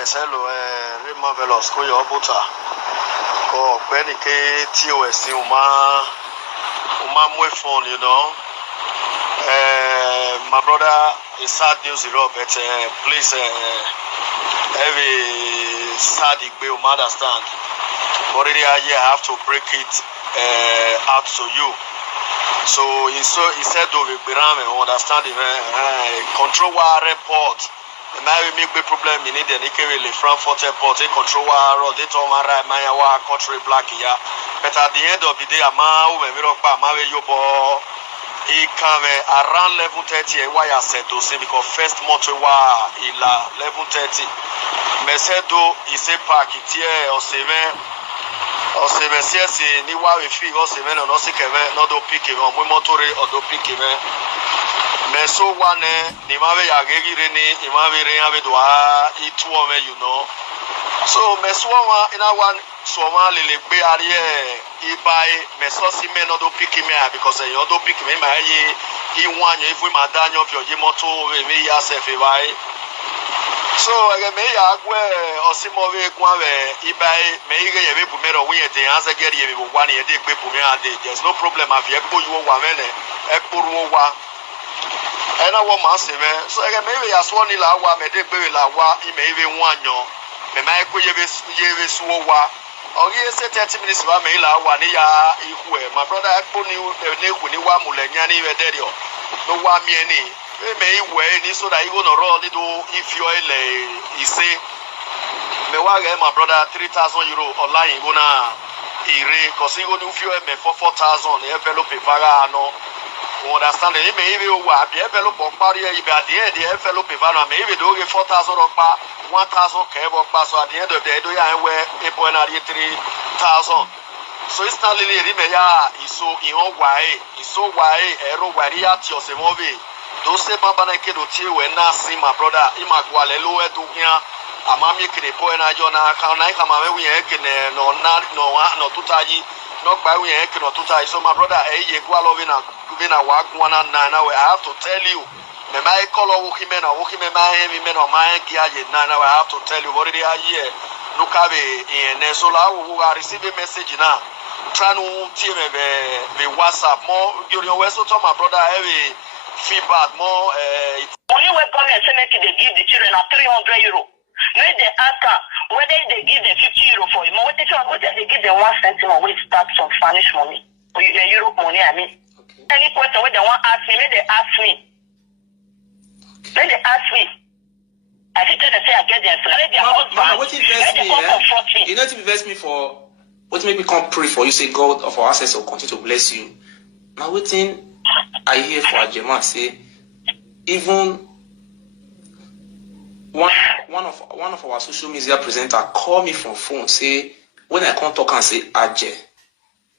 yes, hello, marvelous, go your butter. Oh, Benny K, TOS, my phone, you know. My brother is sad news, but please, every sad we understand. But I have to break it out to you. So he said, "Do we understand? Control our report." Now we make the problem in India. They Frankfurt airport. They control our they told my country black here. But at the end of the day, when we rock back, he come around level 30. Why I said to say because first month we were level 30. Me said do he say park it here or seven. Or seven CS ni wa we fee or seven or no se keve no do pick him on we motor or do pick him. Me so one ni ma we agegi reni ni ma we re have do itu o me you know. So me so one in one so one lele be ariye I buy me so si me no do pick him because you do pick me ma he one if we ma danyo of your motor we me yourself buy. So I may agwe osimove kwawe ibai meiga yebe bumero we dey answer get yebe one ye dey pe bume ade there's no problem af ye ko you wa mene ekuru wa ena wo ma se me so I may ya so ni la wa me dey pe la wa I may even wanyo me mai ko yebe suwo wa ogi se 30 minutes ba me la wa ni ya iku e my brother ekpo ni ni wa mulenya ni we dey no wa mi eni may way so that you gonna roll it if you he say me wa get my brother 3,000 euro online gonna ire cause he gonna if you me for 4,000 envelope para no understand it may even wa be envelope pari e be at the end the envelope para me even do 4,000 okpa 1,000 kebo okpa so at the end of the day do ya we e point at 3,000 so it's not really ya iso ihon wae iso wae ero waria ti osemobe those baba na kedo tie we na see my brother imagwale lo edu hia amami kire po na jo na ka na ka ma we yen kene no na no tutayi no gba we yen kene no tutayi so my brother ye gwa lo we na wa gwa na we I have to tell you me mai kolo wo kime mai mi me no mai gia ye na I have to tell you already here no ka be in so la wo ga receive a message na try no tie me WhatsApp mo you we so to my brother heavy feedback more only when government say make they give the children a 300 euro. Make they ask whether they give them 50 euro for it. What they give them 1 centime or we start some Spanish money or Europe money. I mean, okay. Any question where they want ask me, make they ask me. Okay. Make they ask me. I think they say I get them. Mama, what invest me? You know to invest me for what make me come pray for you. Say God of our access will continue to bless you. Now waiting. I hear for Ajema say even one of our social media presenter call me from phone say when I come talk and say Aje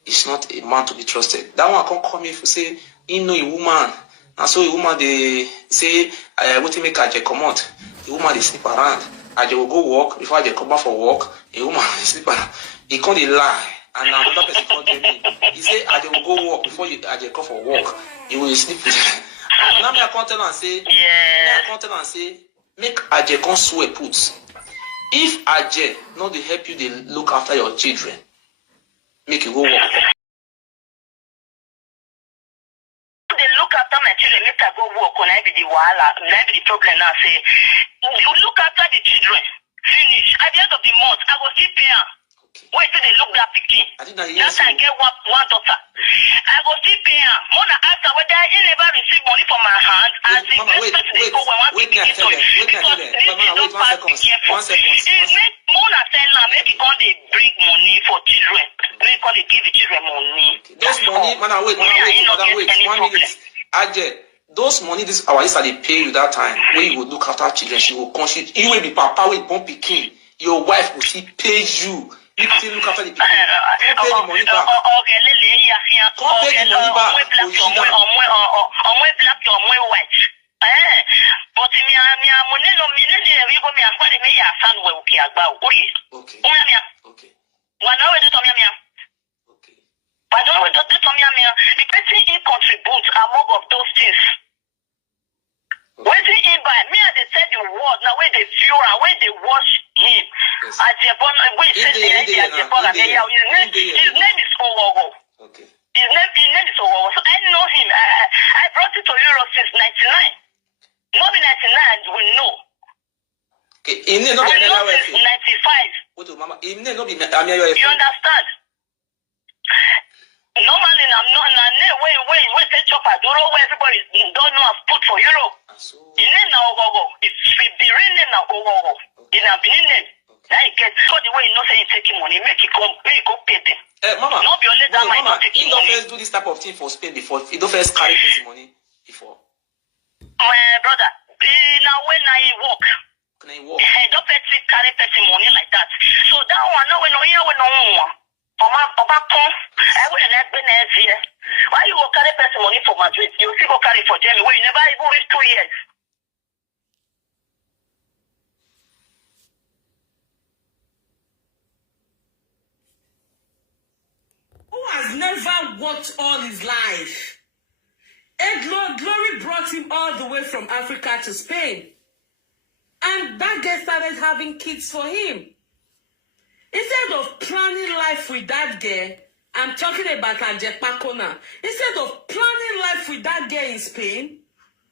is not a man to be trusted. That one come call me for say he know a woman and so a woman they say what make Aje come out. The woman they sleep around. Aje will go work before Aje come back for work. A woman they sleep around. He can't lie. And another person called me. He said, I will go work before I go for work. You will sleep. Now I come tell and say, make Aje come swear put. If Aje not to help you, they look after your children. Make you go work. They look after my children, make I go work on every the problem now. Say, you look after the children. Finish. At the end of the month, I will still pay her. Wait till they look that picky. Just I get one daughter. I go still pay her. Mona ask her whether he never receive money from my hand. As the person they go when one picky to it. Because this is not part be careful. It make Mona tell her maybe God they bring money for children. Maybe God they give the children money. Those money, wait, 1 minute. Aje, those money this our sister they pay you that time when you would look after children, she will consider you will be papa with born pikin. Your wife will still pay you. You still look after the people. Don't pay the money back. Don't pay the money back. Okay. But don't wait to tell me, the person he contributes among of those things. Waiting in by me, they said the word now where they fuel and where they wash him. Ajepkako Wey said his name is Owowo. Okay. His name is Owowo. So I know him. I brought it to Europe since 99. Not in 99, we know. Okay, in no be 95. What do mama? In no be you understand? Normally, I'm not where they chop a duro where everybody don't know I've put for Europe. In name now Ogogo. If we be real name now Ogogo. In a Benin name. Now you get so the way you know say you taking money, make it go pay them. Mama, not be only that might not take money. You don't first do this type of thing for Spain before. You don't first carry this money before. My brother, now when I walk. Can I walk? Don't carry person money like that. So that one, no, when no one. I wouldn't have been here. Why you go carry person money for Madrid? You still go carry for Germany where you never even reach 2 years. Who has never worked all his life? Glory brought him all the way from Africa to Spain. And that guy started having kids for him. Instead of planning life with that girl, I'm talking about Ajepkako now. Instead of planning life with that girl in Spain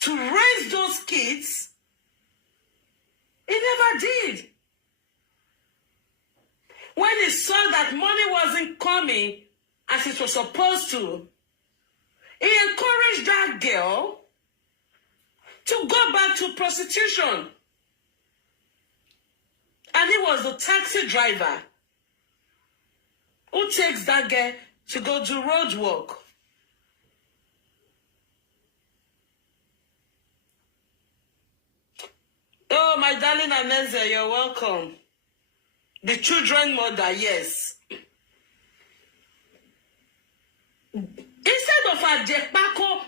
to raise those kids, he never did. When he saw that money wasn't coming as it was supposed to, he encouraged that girl to go back to prostitution. And he was the taxi driver who takes that girl to go do road work. Oh, my darling Aneze, you're welcome. The children mother, yes. Instead of Ajepkako,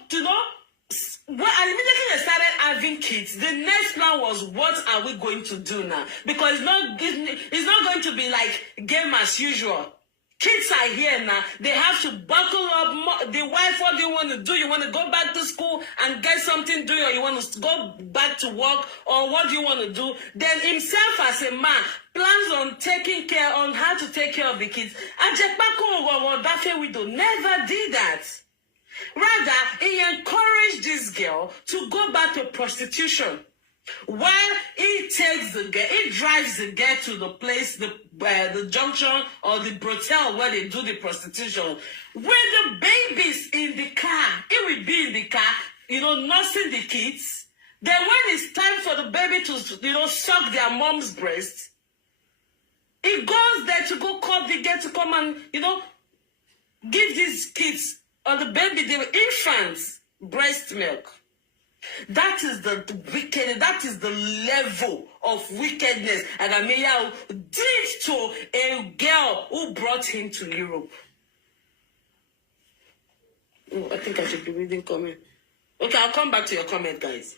well, immediately they started having kids. The next plan was, what are we going to do now? Because it's not going to be like game as usual. Kids are here now. They have to buckle up. The wife, what do you want to do? You want to go back to school and get something to do, or you want to go back to work, or what do you want to do? Then himself as a man plans on taking care, on how to take care of the kids. Ajepkako or Dafe Widow never did that. Rather, he encouraged this girl to go back to prostitution. While he takes the girl, he drives the girl to the place, the junction or the brothel where they do the prostitution. With the babies in the car, he will be in the car, nursing the kids. Then when it's time for the baby to, suck their mom's breast, he goes there to go call the girl to come and, give these kids or the baby, the infants, breast milk. That is the wicked. That is the level of wickedness Agameya did to a girl who brought him to Europe. Oh, I think I should be reading comment. Okay, I'll come back to your comment, guys.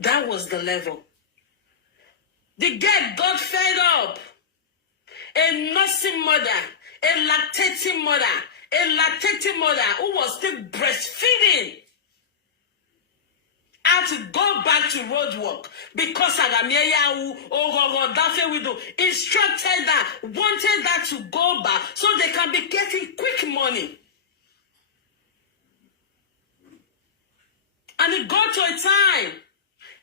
That was the level. The girl got fed up. A nursing mother, a lactating mother who was still breastfeeding, had to go back to road work because Agameya Dafe Widow instructed that, wanted that to go back so they can be getting quick money. And it got to a time,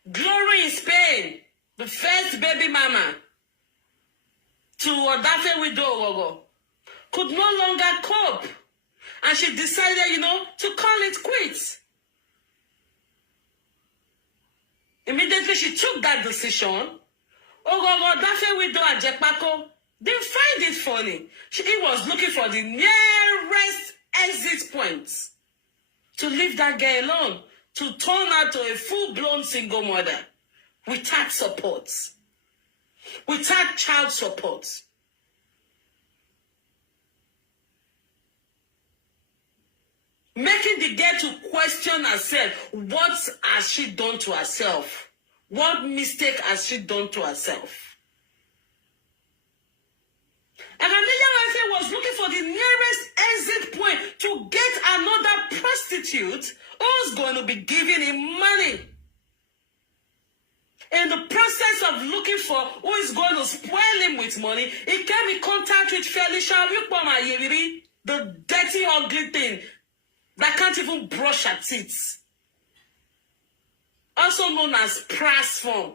Glory in Spain, the first baby mama to Dafe Widow could no longer cope. And she decided, to call it quits. Immediately she took that decision. Dafe Widow Ajepkako didn't find it funny. He was looking for the nearest exit point to leave that girl alone, to turn her to a full-blown single mother without support, without child support. Making the girl to question herself. What has she done to herself? What mistake has she done to herself? And Agameya was looking for the nearest exit point to get another prostitute who's going to be giving him money. In the process of looking for who is going to spoil him with money, he came in contact with Felicia, the dirty, ugly thing that can't even brush her teeth. Also known as Prass form.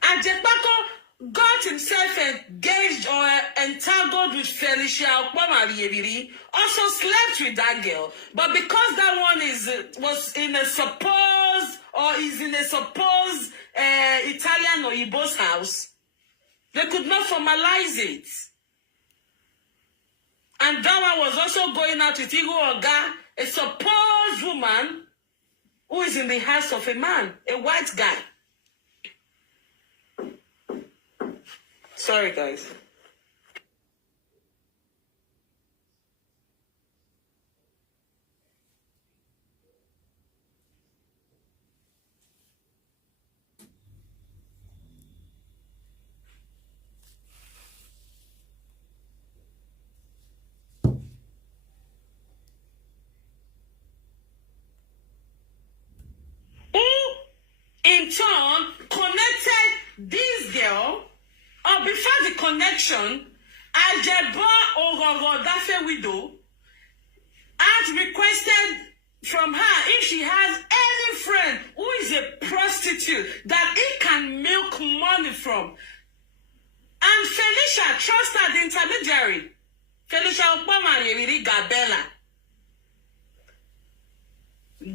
Ajepkako got himself engaged or entangled with Felicia, also slept with that girl. But because that one was in a supposed Italian or Igbo's house, they could not formalize it. And that one was also going out with Igbo Oga, a supposed woman who is in the house of a man, a white guy. Sorry, guys. In turn, connected this girl, or before the connection, Ajepkako, that widow, had requested from her if she has any friend who is a prostitute that he can milk money from. And Felicia trusted the intermediary, Felicia Okpomari Gabella,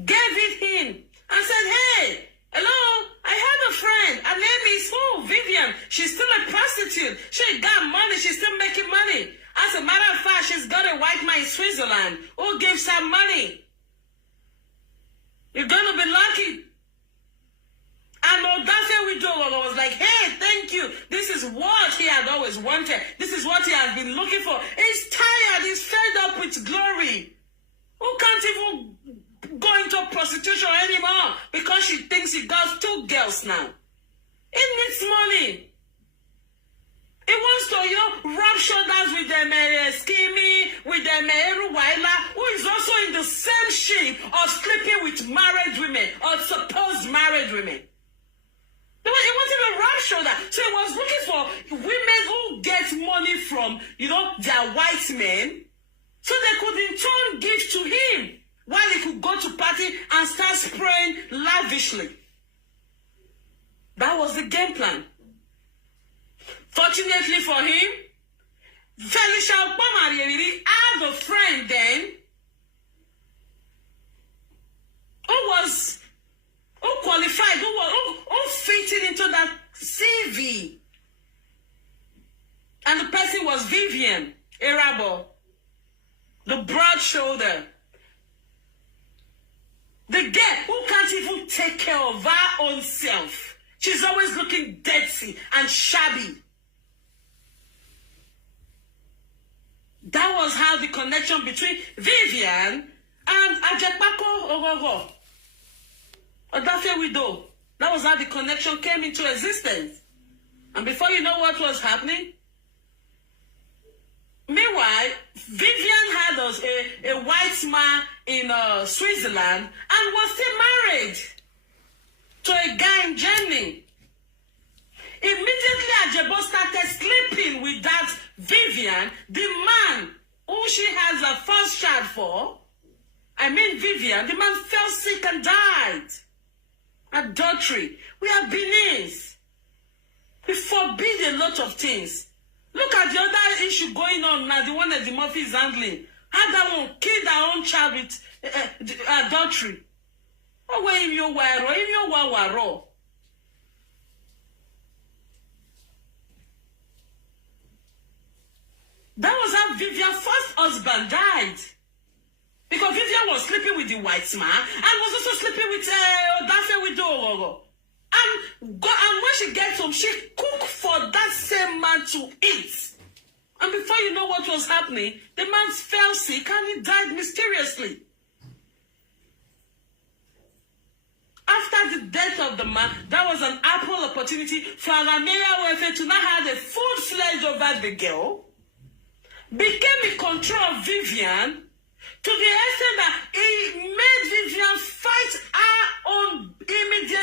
gave it in and said, hey, hello, I have a friend. Her name is who? Vivian. She's still a prostitute. She got money. She's still making money. As a matter of fact, she's got a white man in Switzerland who gives her money. You're going to be lucky. And Odafe Widow was like, hey, thank you. This is what he had always wanted. This is what he has been looking for. He's tired. He's fed up with glory. Who can't even go into prostitution anymore because she thinks he got 2 girls now. He needs money. He wants to, rub shoulders with them Skimmy, with them Eruwaila, who is also in the same ship of sleeping with married women or supposed married women. He wanted to rub shoulder. So he was looking for women who get money from, their white men, so they could in turn give to him, while he could go to party and start spraying lavishly. That was the game plan. Fortunately for him, Felicia Okpomari had a friend then who qualified, who fitted into that CV. And the person was Vivian Erabo, the broad shoulder. The girl who can't even take care of her own self. She's always looking dirty and shabby. That was how the connection between Vivian and Ajepkako Odafe Widow. That was how the connection came into existence. And before you know what was happening, meanwhile, Vivian had a white man in Switzerland and was still married to a guy in Germany. Immediately, Ajepkako started sleeping with that Vivian, the man who she has a first child for. Vivian, the man fell sick and died. Adultery. We are Beninese. We forbid a lot of things. Look at the other issue going on now, the one that the Murphy is handling. How that one killed their own child with adultery. That was how Vivian's first husband died. Because Vivian was sleeping with the white man and was also sleeping with Odafe Widow. And when she gets home, she cooked for that same man to eat. And before you know what was happening, the man fell sick and he died mysteriously. After the death of the man, that was an ample opportunity for Arameya Wefe to now have a full-fledged over the girl, became in control of Vivian, to the extent that he made Vivian fight her own immediate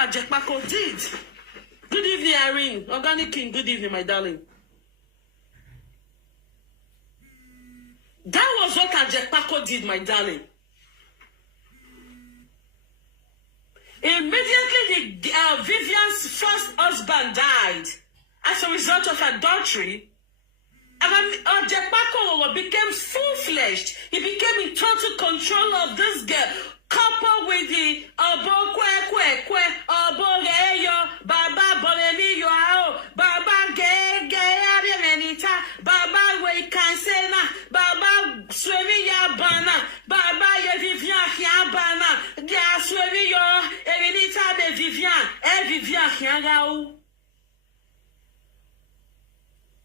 what Ajepkako did. Good evening, Irene. Organic King, good evening, my darling. That was what Ajepkako did, my darling. Immediately, Vivian's first husband died as a result of adultery. And Ajepkako became full-fledged. He became in total control of this girl, coupled with the Obo Geyo, Baba Bolemi Yoao, Baba Gay Menita, Baba We Cansena, Baba Swemi Yabana, Baba Vivian Yabana, Dia Swemi Yo, Evenita de Vivian Yangao.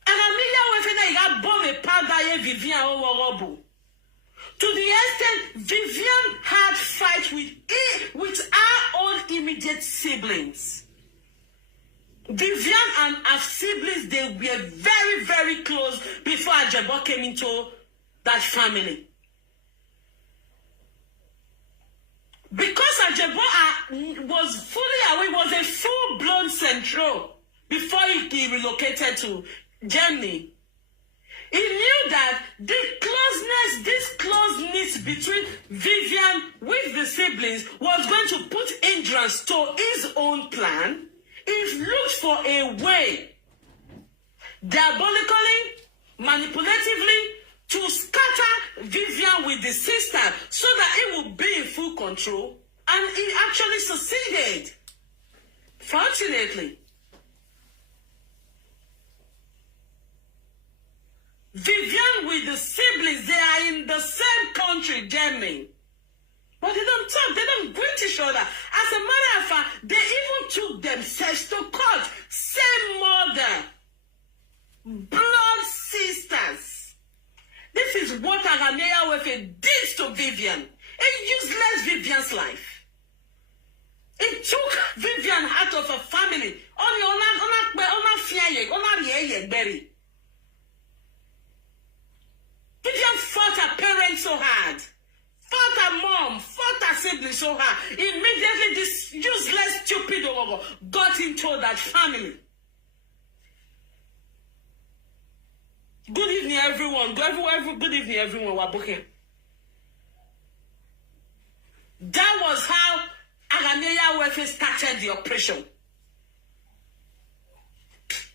And Amelia Wefena got bomb a powder Vivian over. To the extent Vivian had fight with our own immediate siblings. Vivian and her siblings, they were very, very close before Ajepkako came into that family. Because Ajepkako was fully aware, was a full-blown Central before he relocated to Germany. He knew that this closeness between Vivian with the siblings was going to put hindrance to his own plan. He looked for a way, diabolically, manipulatively, to scatter Vivian with the sister so that he would be in full control. And he actually succeeded. Fortunately, Vivian with the siblings, they are in the same country, Germany. But they don't talk, they don't greet each other. As a matter of fact, they even took themselves to court. Same mother. Blood sisters. This is what Aramea Wefe did to Vivian. A useless Vivian's life. It took Vivian out of her family. Vivian fought her parents so hard. Fought her mom, fought her siblings so hard. Immediately, this useless, stupid Ogogo got into that family. Good evening, everyone. Good evening, everyone. We're booking. That was how Aramea Wefe started the operation.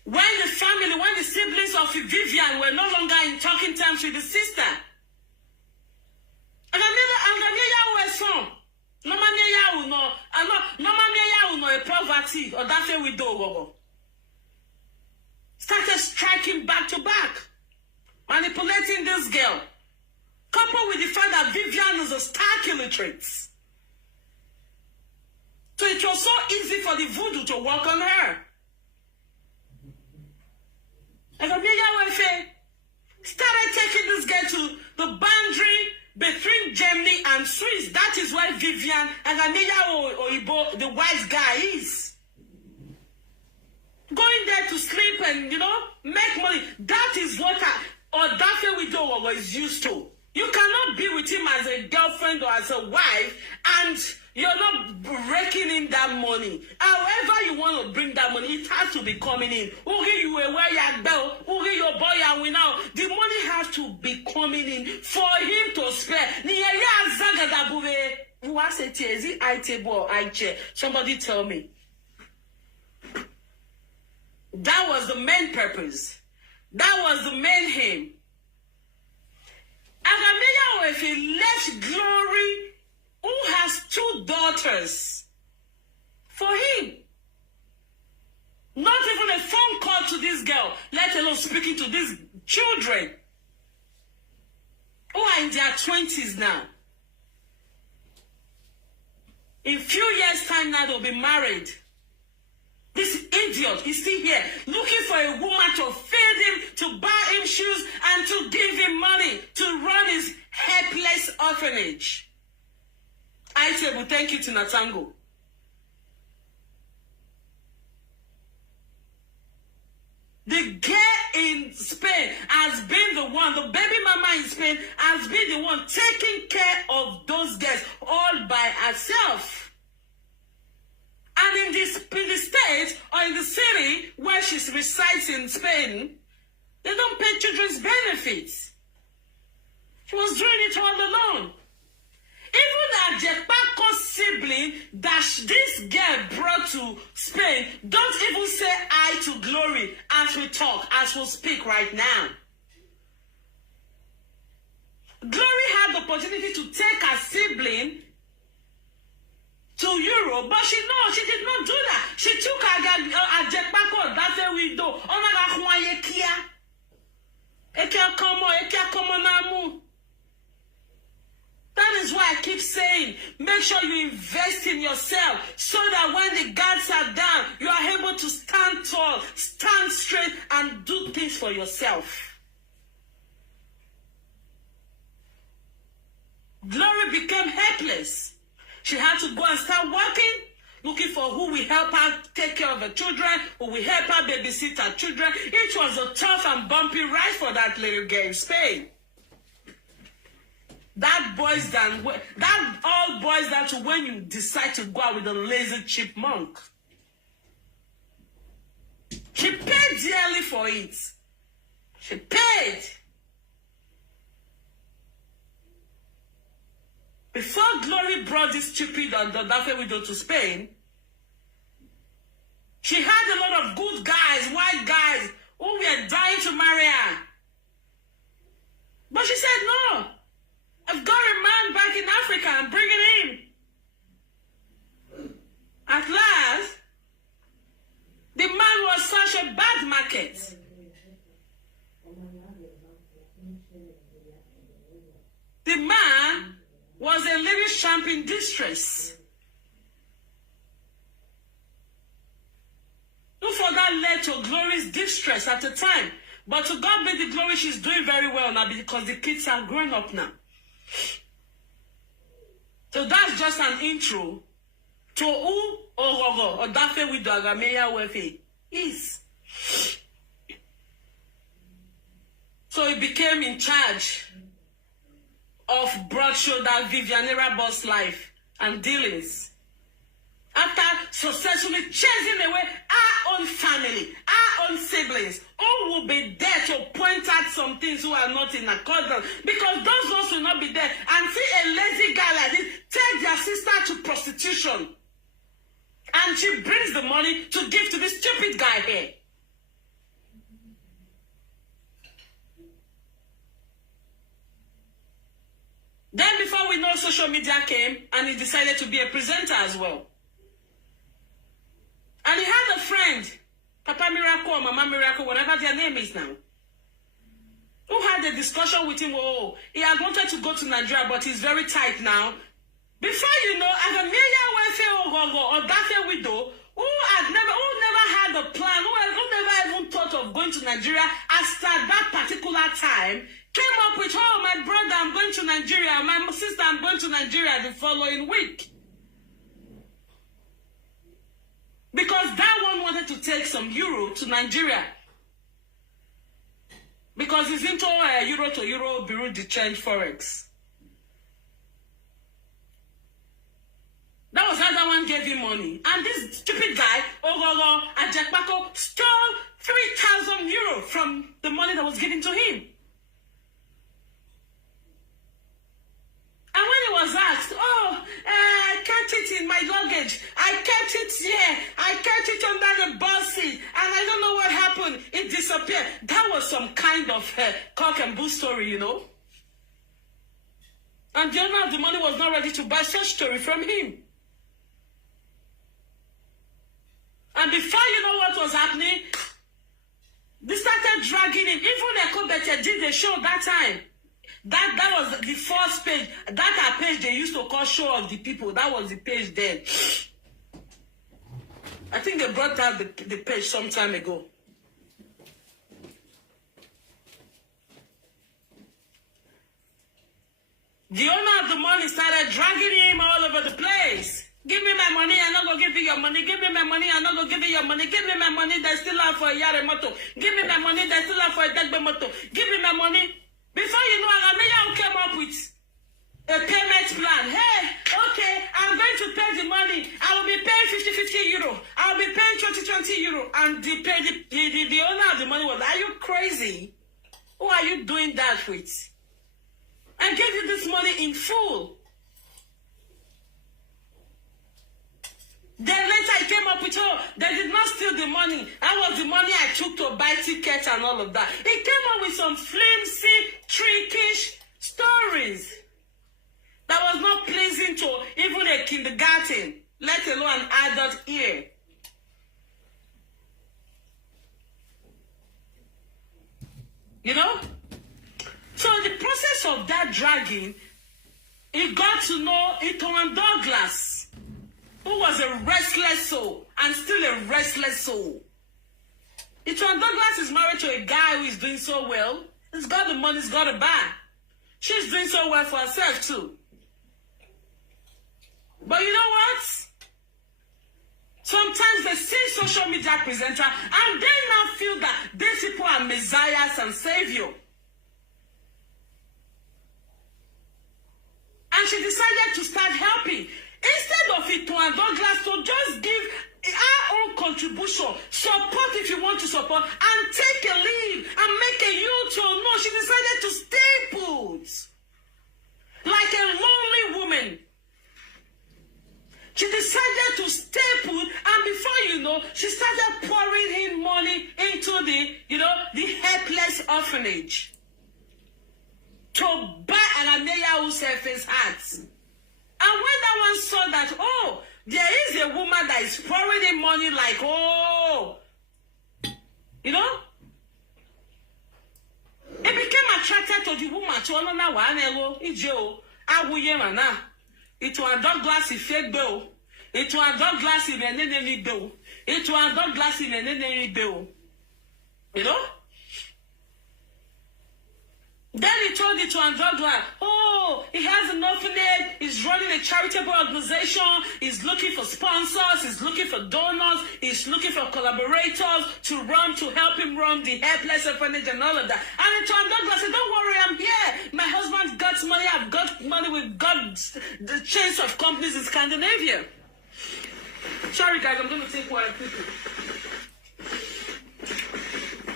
When the siblings of Vivian were no longer in talking terms with the sister, poverty or that we do started striking back to back, manipulating this girl, coupled with the fact that Vivian is a star killer traits. So it was so easy for the voodoo to work on her. And started taking this girl to the boundary between Germany and Swiss. That is where Vivian and Amelia Oibo, the wise guy, is. Going there to sleep and, make money. That is what Odafe Widow was used to. You cannot be with him as a girlfriend or as a wife and you're not raking in that money. However you want to bring that money, it has to be coming in. You your boy and we now. The money has to be coming in for him to spare. Somebody tell me. That was the main purpose. That was the main aim. Aramea Wefe left Glory, who has 2 daughters, for him. Not even a phone call to this girl, let alone speaking to these children who are in their 20s now. In few years' time now, they'll be married. This idiot is still here, looking for a woman to feed him, to buy him shoes, and to give him money to run his helpless orphanage. I say, well, thank you to Natango. The girl in Spain has been the one, the baby mama in Spain has been the one taking care of those girls all by herself. And And in the state or in the city where she resides in Spain, they don't pay children's benefits. She was doing it all alone. Even Ajepkako's sibling that this girl brought to Spain don't even say hi to Glory as we talk, as we speak right now. Glory had the opportunity to take her sibling to Europe, but she did not do that. She took Ajepkako, that's a widow. That is why I keep saying, make sure you invest in yourself so that when the guards are down, you are able to stand tall, stand straight, and do things for yourself. Glory became helpless. She had to go and start working, looking for who will help her take care of her children, who will help her babysit her children. It was a tough and bumpy ride for that little girl in Spain. That boils down to when you decide to go out with a lazy chipmunk. She paid dearly for it. She paid. Before Glory brought this stupid Unraveling widow to Spain, she had a lot of good guys, white guys, who were dying to marry her. But she said, no, I've got a man back in Africa, I'm bringing him. At last, the man was such a bad market. The man was a little champ in distress. Who for that led to Glory's distress at the time. But to God be the glory, she's doing very well now because the kids are grown up now. So that's just an intro to who Odafe with Agameya Wefe is. So he became in charge of broad shoulder Vivianera boss life and dealings. After successfully chasing away our own family, our own siblings, who will be there to point out some things who are not in accordance, because those ones will not be there. And see a lazy guy like this take their sister to prostitution, and she brings the money to give to this stupid guy here. Then before we know, social media came and he decided to be a presenter as well. And he had a friend, Papa Miracle or Mama Miracle, whatever their name is now, who had a discussion with him. Oh, he had wanted to go to Nigeria, but he's very tight now. Before you know, Agameya Wefe or Dafe widow, who never had a plan, who never even thought of going to Nigeria after that particular time, came up with, oh, my brother, I'm going to Nigeria. My sister, I'm going to Nigeria the following week. Because that one wanted to take some euro to Nigeria. Because he's into euro to euro, bureau de change, forex. That was how that one gave him money. And this stupid guy, Ajepkako, stole 3,000 euro from the money that was given to him. And when he was asked, I kept it in my luggage. I kept it here. I kept it under the bus seat. And I don't know what happened. It disappeared. That was some kind of cock and bull story, you know. And the owner of the money was not ready to buy such story from him. And before you know what was happening, they started dragging him. Even Ekobete did the show that time. That was the first page. That page they used to call Show of the People. That was the page then. I think they brought out the page some time ago. The owner of the money started dragging him all over the place. Give me my money, I'm not going to give you your money. Give me my money, I'm not going to give you your money. Give me my money, they still have for a Yare Moto. Give me my money, they still have for a Degbe Moto. Give me my money. Before you know, Agameya came up with a payment plan. Hey, okay, I'm going to pay the money. I will be paying 50 euro. I will be paying 20 euro. And the owner of the money was, are you crazy? Who are you doing that with? I gave you this money in full. Then later I came up with, oh, they did not steal the money. That was the money I took to buy tickets and all of that. It came up with some flimsy, trickish stories that was not pleasing to even a kindergarten, let alone an adult ear. You know? So the process of that dragging, he got to know Itoan Douglas, who was a restless soul and still a restless soul. Itoan Douglas is married to a guy who is doing so well. He's got the money, he's got a bar. She's doing so well for herself too. But you know what? Sometimes they see social media presenter and they now feel that these people are messiahs and savior. And she decided to start helping. Instead of Itoan Douglas to just give our own contribution, support if you want to support, and take a leave and make a U-turn. No, she decided to stay put. Like a lonely woman. She decided to stay put, and before you know, she started pouring in money into the helpless orphanage to buy an Ameya who self-face hearts. And when that one saw that, oh, there is a woman that is pouring in money like, oh, you know, it became attracted to the woman. To honor one hello, Ijo, Awuye mana. It was a dog glass if fake bill. It was a dog glass in an enemy bill. It was a dog glass in an enemy bill. You know? Then he told it to Androgla, oh, he has an orphanage, he's running a charitable organization, he's looking for sponsors, he's looking for donors, he's looking for collaborators to help him run the helpless orphanage and all of that. And to Androgla said, don't worry, I'm here. My husband's got money, I've got money, we've got the chains of companies in Scandinavia. Sorry guys, I'm going to take one quickly.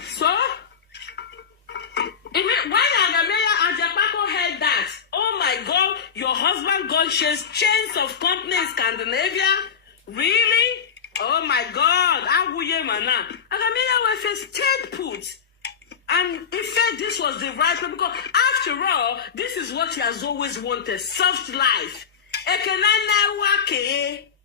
So, when Ajepkako heard that, oh my God, your husband got chains of companies in Scandinavia? Really? Oh my God. Agameya Wey stayed put. And he said this was the right way because after all, this is what he has always wanted, soft life. Ekenana wake.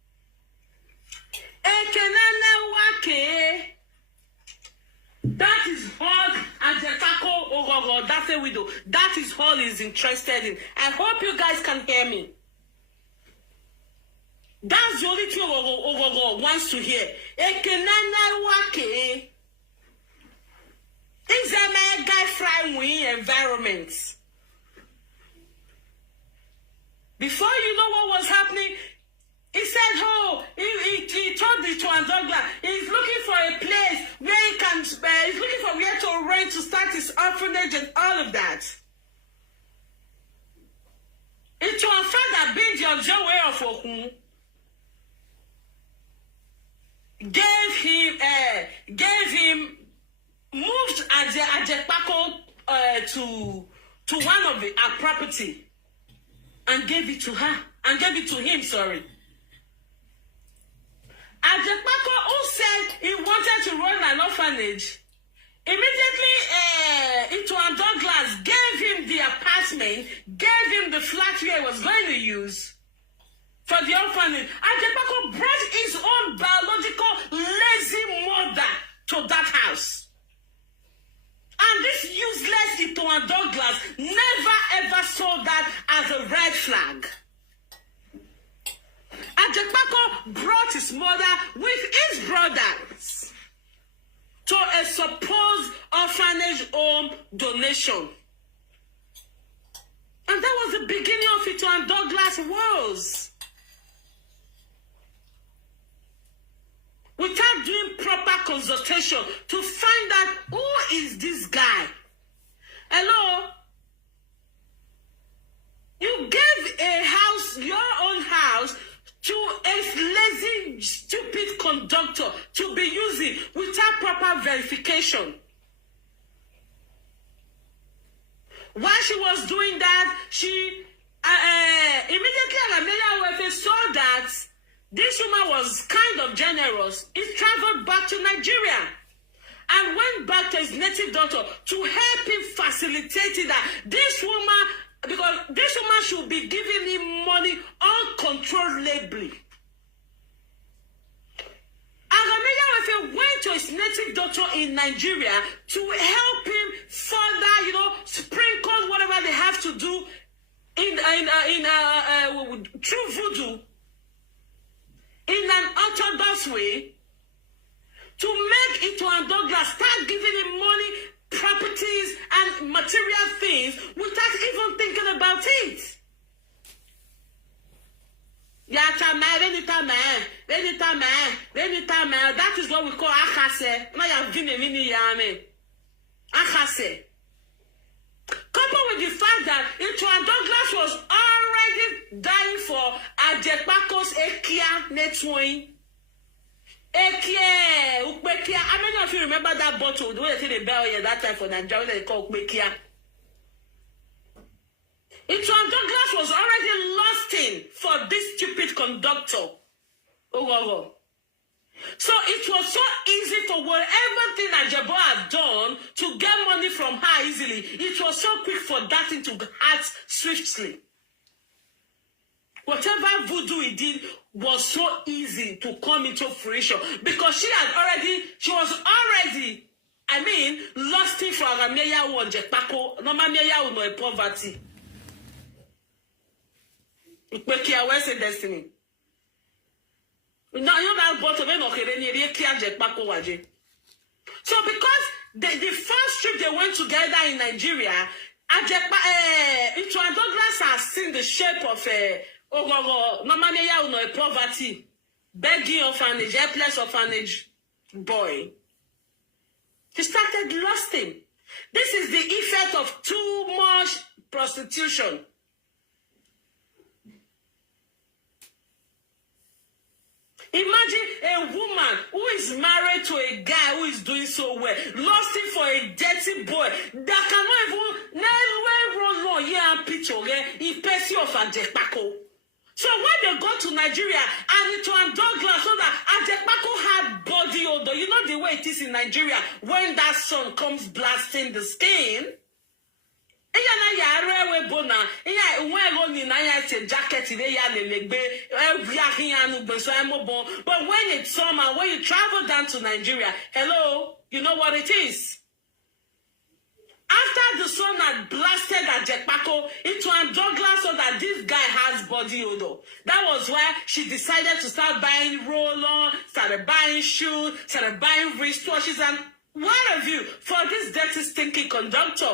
That is all Ajepkako Ogogo, that's a widow. That is all he's interested in. I hope you guys can hear me. That's the only thing Ogogo wants to hear. Ekenana wake. It's a guy friendly environment. Before you know what was happening, he said, oh, he told it to Andogla, he's looking for a place where he can, he's looking for where to rent to start his orphanage and all of that. It was a friend that being your Joe way of Okun gave him, moved Ajepkako to one of our property and gave it to her, and gave it to him, sorry. Ajepkako, who said he wanted to run an orphanage, immediately Itoan Douglas gave him the apartment, gave him the flat where he was going to use for the orphanage. Ajepkako brought his own biological lazy mother to that house. And this useless Itoan Douglas never ever saw that as a red flag. Ajepkako brought his mother with his brothers to a supposed orphanage home donation. And that was the beginning of Itoan Douglas' woes. Without doing proper consultation to find out who is this guy. Hello? You gave a house, your own house, to prostitution. While she was doing that, she immediately Amelia Wey saw that this woman was kind of generous. He traveled back to Nigeria and went back to his native daughter to help him facilitate that this woman, because this woman should be giving him money uncontrollably. Amelia went to his native daughter in Nigeria to help him further, sprinkle whatever they have to do through voodoo in an orthodox way to make Ito and Douglas start giving him money, properties, and material things without even thinking about it. That is what we call akase. Akase. Coupled with the fact that Ito and Douglas was already dying for Ajepkako's Ekia Netwing. Ekia, Ukbekia. How many of you remember that bottle? The way they say the bell at that time for Nigeria, they call Ukbekia. Ito and Douglas was already lusting for this stupid conductor. So it was so easy for whatever thing Ajebo had done to get money from her easily. It was so quick for that thing to act swiftly. Whatever voodoo he did was so easy to come into fruition because she was already, lusting for Amelia Wey Ajepkako. No Amelia Wey no poverty. Ukbekia, where's the destiny? Now you know about so because the first trip they went together in Nigeria, Ito and Douglas has seen the shape of no poverty, begging orphanage, helpless orphanage boy. He started lusting. This is the effect of too much prostitution. Imagine a woman who is married to a guy who is doing so well, lusting for a dirty boy that cannot even of Ajepkako. So when they go to Nigeria and Ito and Douglas, so that Ajepkako had body odor, you know the way it is in Nigeria when that sun comes blasting the skin. But when it's summer, when you travel down to Nigeria, hello, you know what it is. After the sun had blasted Ajepkako, Ito and Douglas saw that this guy has body odor. That was why she decided to start buying roll-on, started buying shoes, started buying wristwatches, and what have you for this dirty, stinky conductor.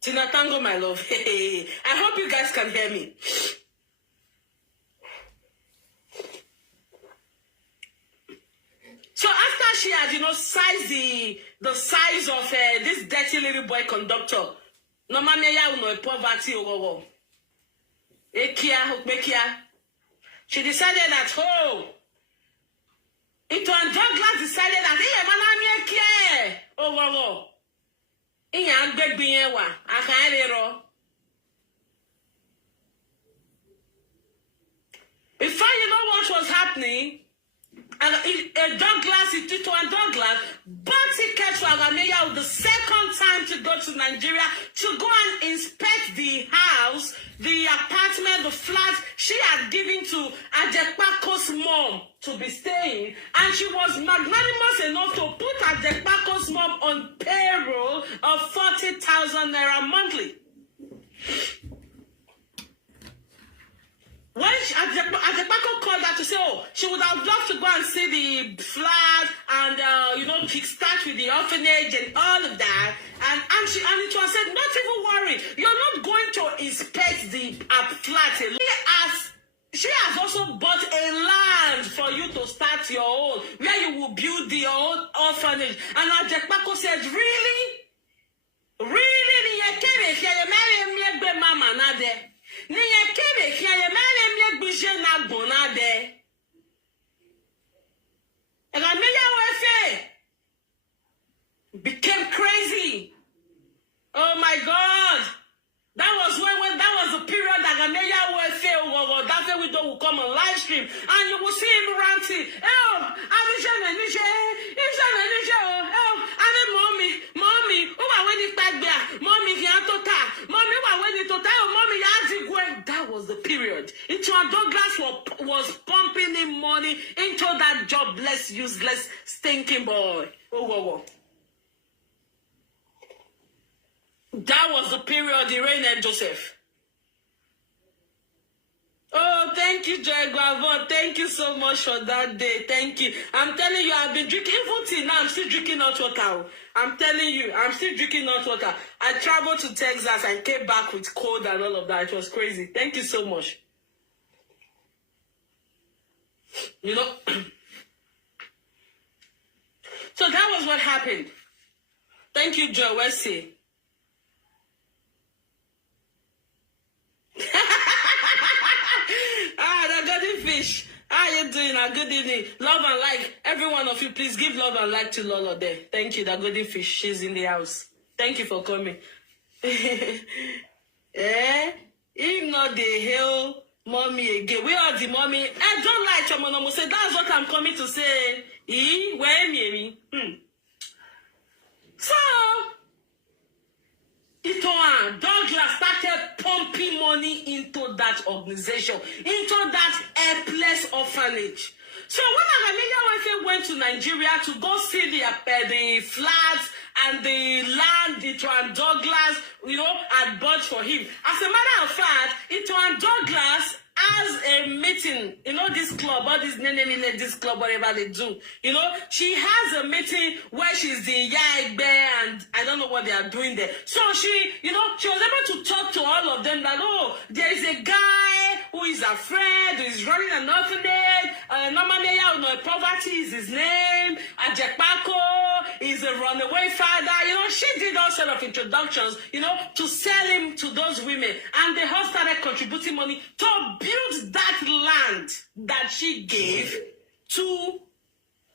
Tina Tango, my love. Hey, I hope you guys can hear me. So after she had, sized the size of this dirty little boy conductor, no Amelia Wey poverty she decided that, Ito and Douglas decided that, before you know what was happening, and Ito and Douglas bought tickets for Amelia the second time to go to Nigeria to go and inspect the house, the apartment, the flat she had given to Ajepkako's mom to be staying, and she was magnanimous enough to put Ajepkako's mom on payroll of 40,000 naira monthly. When Ajepkako called her to say, she would have loved to go and see the flat and, kickstart with the orphanage and all of that. And it was said, not even worry. You're not going to inspect the flat. She has also bought a land for you to start your own, where you will build your own orphanage. And Ajepkako said, really? Really? Niye kebe kiye mane mye gbije na bonade. Agameya Wefe became crazy. Oh my God. That was when that was the period that Agameya Wefe that way we will come on live stream and you will see him ranting. Help! Mommy, who are when it back there? Mommy, Mommy, who are when it Mommy, that was the period. Douglas was pumping him money into that jobless, useless, stinking boy. That was the period he reigned Joseph. Oh, thank you, Joy Guavon. Thank you so much for that day. Thank you. I'm telling you, I've been drinking, even till now, I'm still drinking hot water. I'm telling you, I'm still drinking hot water. I traveled to Texas and came back with cold and all of that. It was crazy. Thank you so much. You know, so that was what happened. Thank you, Joy Wesley. The golden fish. How are you doing? Good evening. Love and like. Every one of you, please give love and like to Lolo there. Thank you, the golden fish. She's in the house. Thank you for coming. If not the hell, mommy again. Where are the mommy? I don't like Chamonomo. Say that's what I'm coming to say. Where me? So Douglas started pumping money into that organization, into that helpless orphanage. So when Agameya Wefe went to Nigeria to go see the flats and the land Douglas, had bought for him. As a matter of fact, Douglas has a meeting, this club, all this this club, whatever they do, she has a meeting where she's the Yaigbe and I don't know what they are doing there. So she was able to talk to all of them that, there is a guy who is afraid, who is running an orphanage, normally poverty is his name, Ajepkako is a runaway father, she did all sort of introductions, to sell him to those women, and they all started contributing money to build that land that she gave to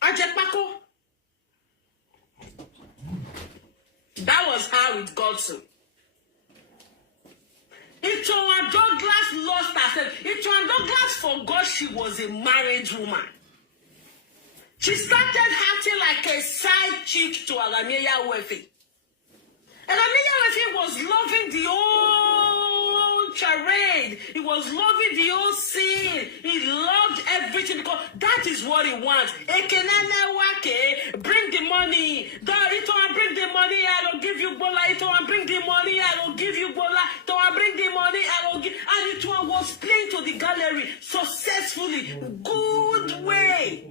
Ajepkako. That was how it got to. Douglas lost herself. Douglas forgot she was a married woman. She started acting like a side chick to Agameya Wefe. Agameya Wefe was loving the old charade. He was loving the old scene. He loved everything because that is what he wants. Bring the money. Bring the money, I will give you bola. Bring the money, I will give you bola. Bring the money, I will give. And it was playing to the gallery successfully. Good way.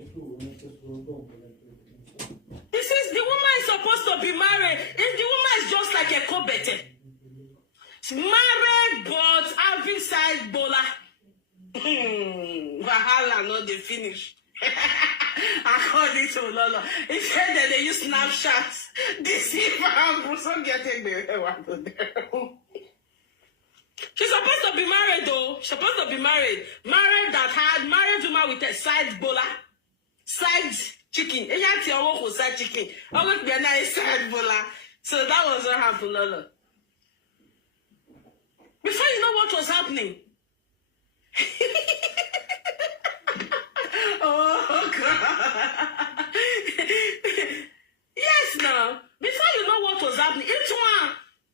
This is the woman is supposed to be married. If the woman is just like a Kobete. Married but having side bola. Wahala, not the finish. According to Lolo, he said that they use Snapchats. This is Bruce getting the She's supposed to be married though. She's supposed to be married. Married that had married woman with a side bola. Side chicken. Side chicken. Always be a nice side bola. So that was what happened, Lolo. Before you know what was happening. Oh God. Yes, now. Before you know what was happening,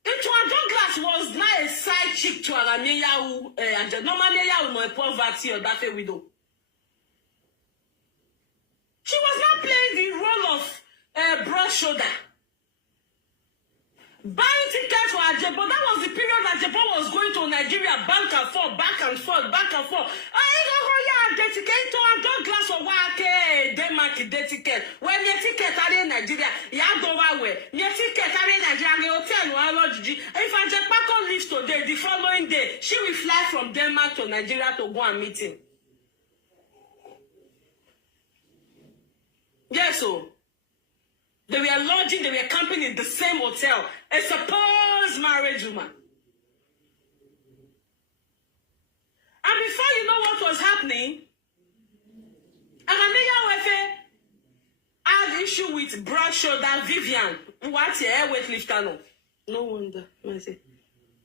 Douglas was not a side chick to Agameya and normally no poverty or that widow. She was not playing the role of broad shoulder. Buying tickets for Ajepkako, that was the period Ajepkako was going to Nigeria, back and forth. Ticket to Douglas or Denmark ticket. When your ticket are in Nigeria, you go away. Your ticket are in Nigeria, hotel. If Ajepkako leaves today, the following day, she will fly from Denmark to Nigeria to go and meet him. Yes, so. They were lodging, they were camping in the same hotel. A supposed married woman. issue with broad shoulder Vivian. What's your weightlifter? No wonder. I say,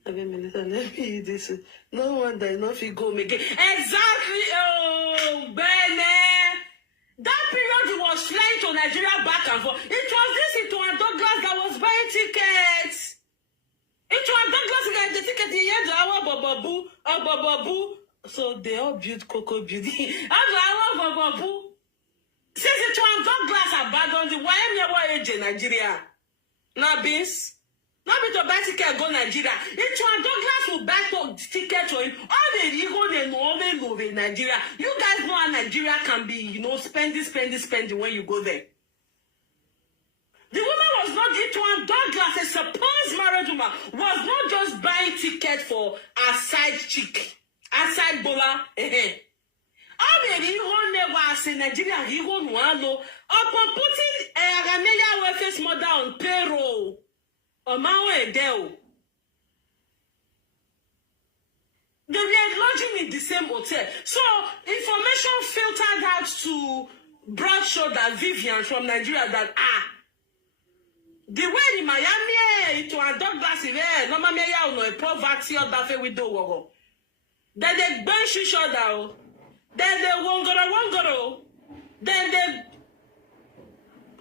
let me this. No wonder enough you go again. Exactly. Oh, Bene. That period he was flying to Nigeria back and forth. It was this Ito and Douglas that was buying tickets. Ito and Douglas got the ticket in the end. Bababu. So they all built Coco Beauty. Bababu. Since Ito and Douglas abandoned the YMA age in Nigeria. Now, Beans. Not be to buy ticket go Nigeria. Ito and Douglas will buy ticket to him. All the ego they know in Nigeria. You guys know how Nigeria can be, spending when you go there. The woman was not Ito and Douglas, a supposed married woman, was not just buying ticket for a side chick, a side bola. All the ego was in Nigeria. Ego no upon putting a Ghanaian welfare mother on payroll. They were lodging in the same hotel. So information filtered out to broad shoulder Vivian from Nigeria that the way in Miami to a Douglas no no poverty or that we do. Then they bench each other. Then they wongoro. Then they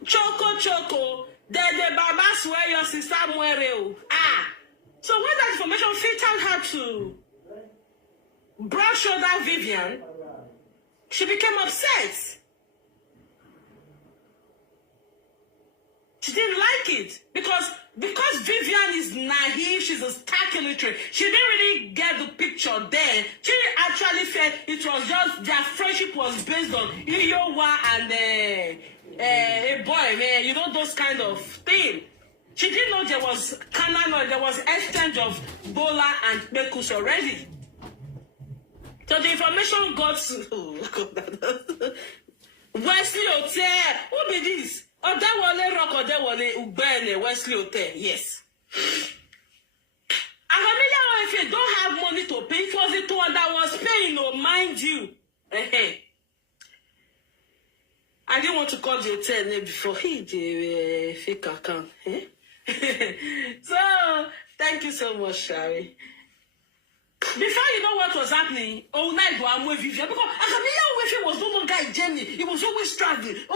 choco. Then the Baba swear your sister Mwere. So when that information filtered her to broad shoulder Vivian, she became upset. She didn't like it because Vivian is naive, she's a stark illiterate. She didn't really get the picture then. She actually felt it was just their friendship was based on Iyowa and a boy, man, you know, those kind of thing. She didn't know there was canon or there was exchange of Bola and Bekus already. So the information got to Wesley Hotel. Who be this? Odewole Rock, Odewole Ugbene, Wesley Hotel. Yes. And if you don't have money to pay, it was the one that was paying, mind you. I didn't want to call the hotel name before he did fake account. So, thank you so much, Shari. Before you know what was happening, all night I'm with Vivian because Akamia was no longer a journey. He was always traveling. Vivian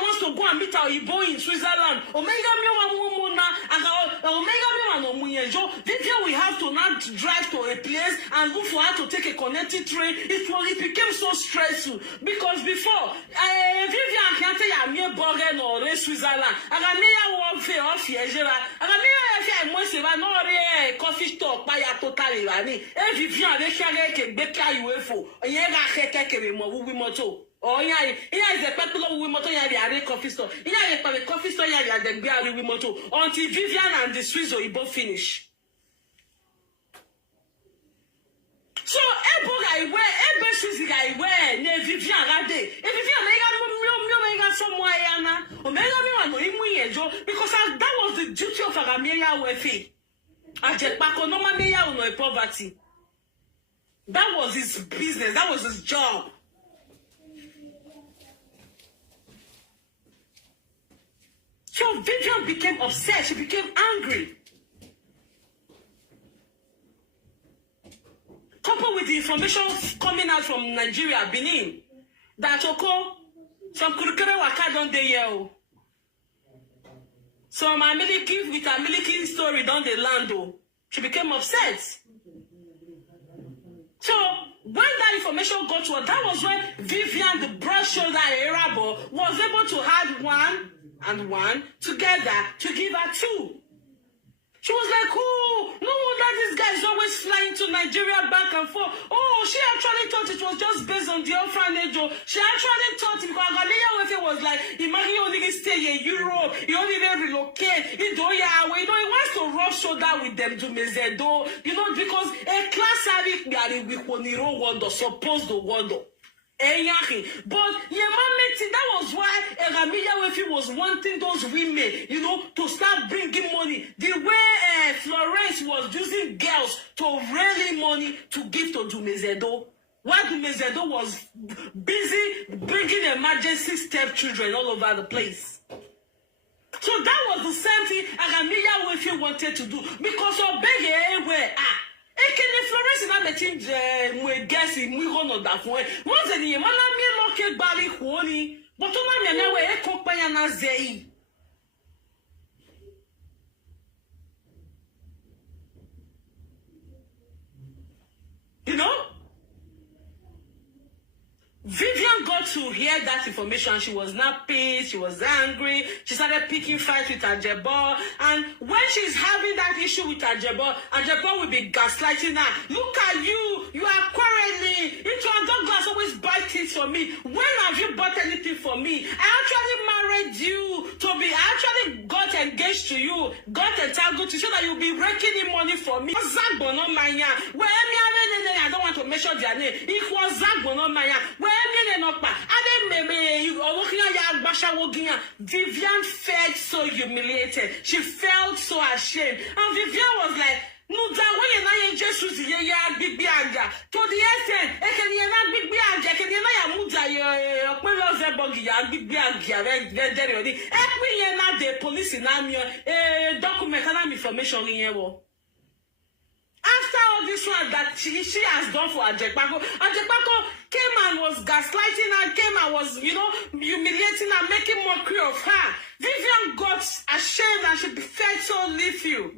wants to go and meet our Ibo in Switzerland. Vivian will have to now drive to a place and look for her to take a connecting train. It became so stressful because before Vivian can't say I'm here Borgen or Switzerland. Akamia won't fail off here. Akamia won't say no coffee talk by a totally rani. Every view of the shaggy can be carried away for a young hacker moto. Oh, yeah, is a popular woman. Yeah, coffee store. Yeah, a coffee store. Yeah, the Gary Wimoto until Vivian and the Swiss or both finish. So, every Swiss guy wear, near Vivian that day. If Vivian, because that was the duty of Amelia Wefe. Ajepkako no mameya no poverty. That was his business. That was his job. So Vivian became upset. She became angry. Coupled with the information coming out from Nigeria, Benin, that some kurukere waka don dey here. So my miliki with her miliki story down the land, she became upset. So when that information got to her, that was when Vivian, the broad shoulder Arabo, was able to add 1 and 1 together to give her 2. She was like, oh, no wonder this guy is always flying to Nigeria back and forth. Oh, she actually thought it was just based on the orphanage. She actually thought because Ghanaian was like, imagine he only stay in Europe, he only relocate. He wants to rub shoulder with them to Mezedo, because a class having Gary wonder, supposed to wonder. But that was why Emilia Wefi was wanting those women, to start bringing money. The way Florence was using girls to rally money to give to Dumezedo. While Dumezedo was busy bringing emergency stepchildren all over the place. So that was the same thing Agamiya Wey wanted to do because of Bege where Ekene Florence na metin mwe guessing mwe hono da fun won se ni mana mi loke bari huoni but o ma mi na we e kompanya na zei. You know, Vivian got to hear that information. She was not pissed. She was angry. She started picking fights with Ajepkako. And when she's having that issue with Ajepkako, Ajepkako will be gaslighting her. Look at you. You are quarreling. Douglas always buy things for me. When have you bought anything for me? I actually married you to be. I actually got engaged to you. Got entangled to you so that you'll be raking in money for me. I don't want to mention their name. It was Zagbonomaya. Vivian felt so humiliated. She felt so ashamed. And Vivian was like, no, that when you just use the big biaga to the extent, I can hear big biaga, can you big biaga, very every not the police in Amia, document and information in your. After all this one that she has done for Ajepkako, Ajepkako came and was gaslighting her, came and was, humiliating her, making mockery of her. Vivian got ashamed and she felt so little.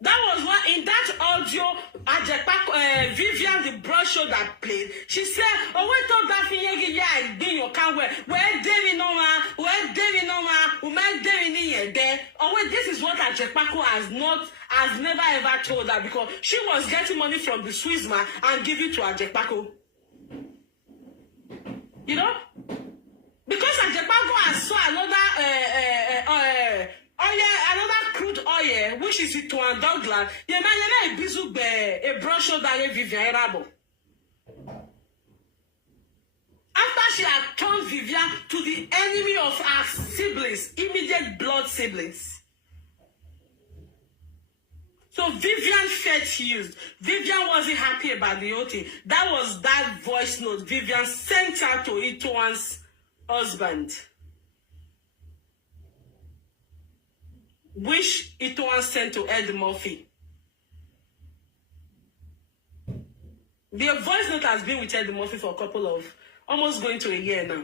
That was what in that audio, Ajepkako, Vivian, the broad show that played, she said, oh, wait till that thing, yeah, being your can where David Noma, oh, wait, this is what Ajepkako has never ever told her because she was getting money from the Swiss man and giving to Ajepkako. You know? Because Ajepkako has saw another crude oil, which is it to Douglas. Yeah, man, a brochure that Vivian Rabo. After she had turned Vivian to the enemy of her siblings, immediate blood siblings. So Vivian felt used. Vivian wasn't happy about the whole thing. That was that voice note Vivian sent out to Itoan's husband, which Itoan sent to Ed Murphy. The voice note has been with Ed Murphy for a couple of, almost going to a year now.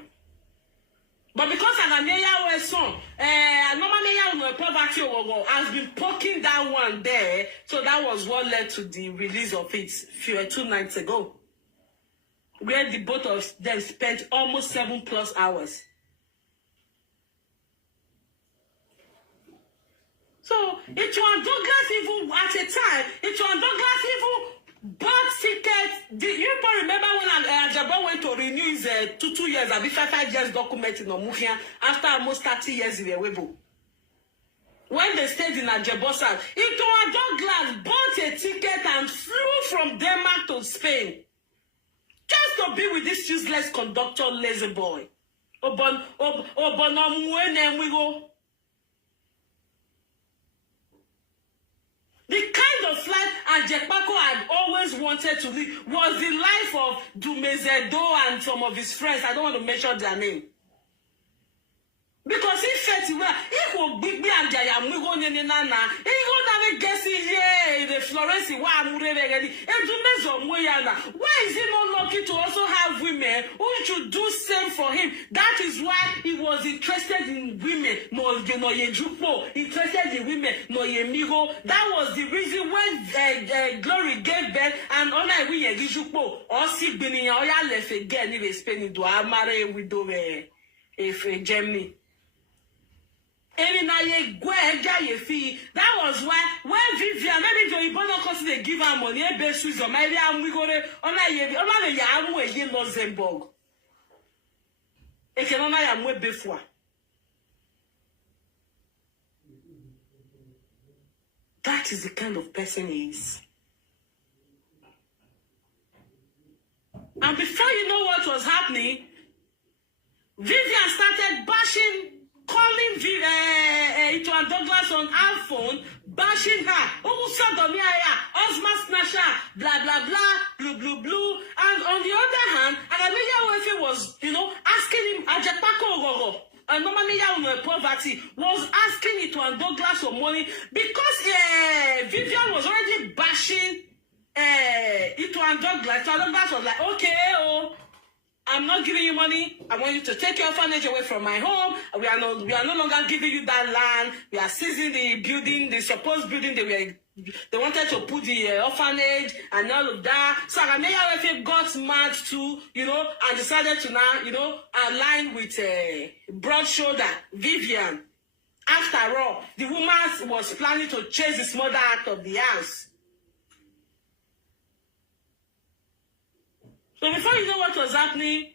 But because Anameya was son, normally poverty has been poking that one there, so that was what led to the release of it 2 nights ago, where the both of them spent almost 7+ hours. So it was Douglas even at a time. It was Douglas even bought tickets. You probably remember when Ajepkako went to renew his 2 years, I mean 5 years document in Omufia after almost 30 years in Ewebo. When they stayed in Ajepkako's house, it was Douglas bought a ticket and flew from Denmark to Spain just to be with this useless conductor, lazy boy. The kind of life Ajepkako had always wanted to live was the life of Dumezedo and some of his friends. I don't want to mention their name. Because he felt well, he will be and Jayamugo Nana. He will never guess it. The Florence, why is he not lucky to also have women who should do same for him? That is why he was interested in women. No, interested in women. No, that was the reason when Glory gave birth and all I we Jupo or see Bini or ya left again in Spain to marry widow if Germany. That was why when Vivian maybe the Ibono cause they give her money, Swiss or maybe we go to Luxembourg. That is the kind of person he is. And before you know what was happening, Vivian started bashing, calling Itoan Douglas on our phone, bashing her. Osma snatcher, blah blah blah, blue blue blue. And on the other hand, Agamiya Agameya poverty was asking Ito and Douglas for money because Vivian was already bashing Ito and Douglas. So Douglas was like, okay, I'm not giving you money. I want you to take your orphanage away from my home. We are no longer giving you that land. We are seizing the building, the supposed building they wanted to put the orphanage and all of that. So Agameya got mad too, and decided to now, align with broad shoulder Vivian. After all, the woman was planning to chase his mother out of the house. So before you know what was happening,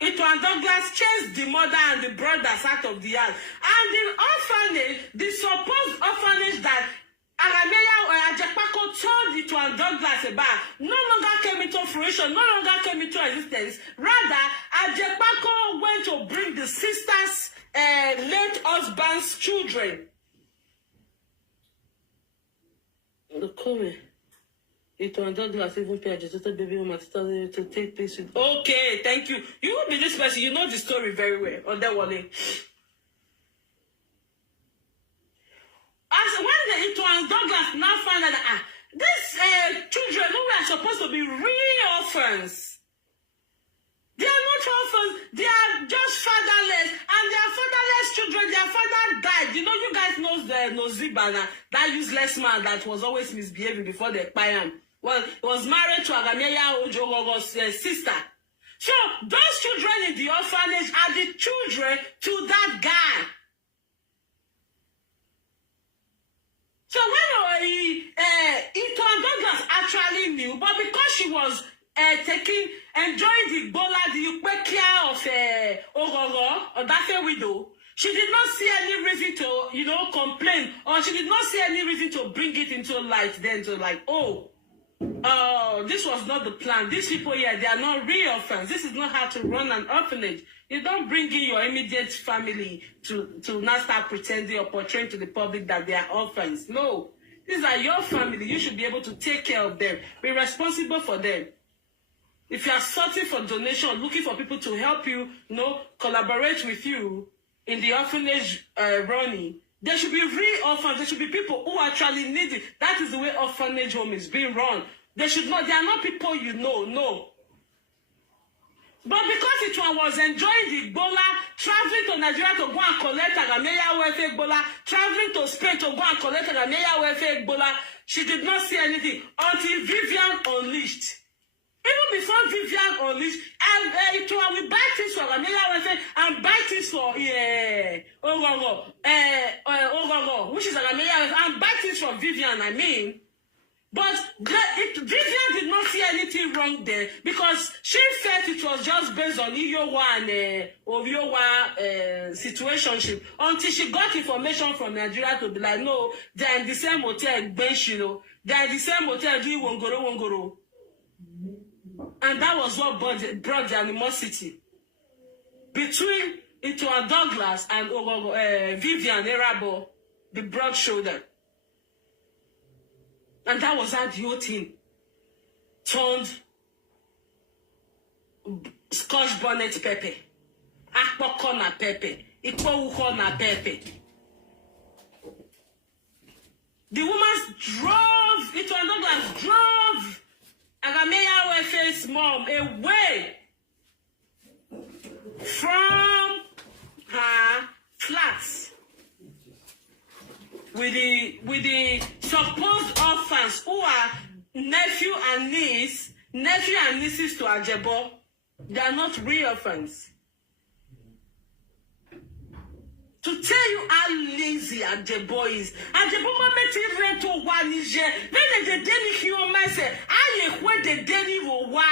Ito and Douglas chased the mother and the brothers out of the house. And the orphanage, the supposed orphanage that Agameya or Ajepkako told Ito and Douglas about, no longer came into fruition, no longer came into existence. Rather, Ajepkako went to bring the sisters' late husband's children. Ito and Douglas even pay agitated baby woman to take place with. Okay, thank you. You will be this person. You know the story very well. On that one. As when the Ito and Douglas now find out that these children who are supposed to be real orphans, they are not orphans. They are just fatherless, and they are fatherless children. Their father died. You guys know the Nozibana, that useless man that was always misbehaving before they buy him. Well, he was married to Agameya Ojogogo's sister. So those children in the orphanage are the children to that guy. So when Ito and Douglas actually knew, but because she was enjoying the bola, the Ukwekia of Ogogo, or that widow, she did not see any reason to, complain, or she did not see any reason to bring it into light then to this was not the plan. These people here, they are not real orphans. This is not how to run an orphanage. You don't bring in your immediate family to now start pretending or portraying to the public that they are orphans. No. These are your family. You should be able to take care of them. Be responsible for them. If you are searching for donation, looking for people to help you, collaborate with you in the orphanage running, there should be real orphans. There should be people who actually need it. That is the way orphanage home is being run. They are not people no. But because it was enjoying the Bola, traveling to Nigeria to go and collect Agameya welfare Bola, traveling to Spain to go and collect Agameya welfare Bola, she did not see anything until Vivian unleashed. Even before Vivian unleashed, we buy things for Agameya welfare and buy things for Ogogo, which is Agameya welfare, and buy things for Vivian, But Vivian did not see anything wrong there because she felt it was just based on Iyowa and Oviowa situationship until she got information from Nigeria to be like, no, they are in the same hotel, Benshino. They are in the same hotel doing Wongoro. And that was what brought the animosity between Ito and Douglas and Vivian Erabo, the broad shoulder. And that was how the whole thing turned Scotch bonnet pepper, Akpoko na pepper, Ikpowuko na pepper. The woman drove, Ito and Douglas drove Agameya welfare's mom away from her flats. With the supposed orphans who are nephew and nieces to Ajebo, they are not real orphans. To tell you how lazy Ajebo is, Ajebo mama rent to one Niger. When the daily human say, I where the daily will wa.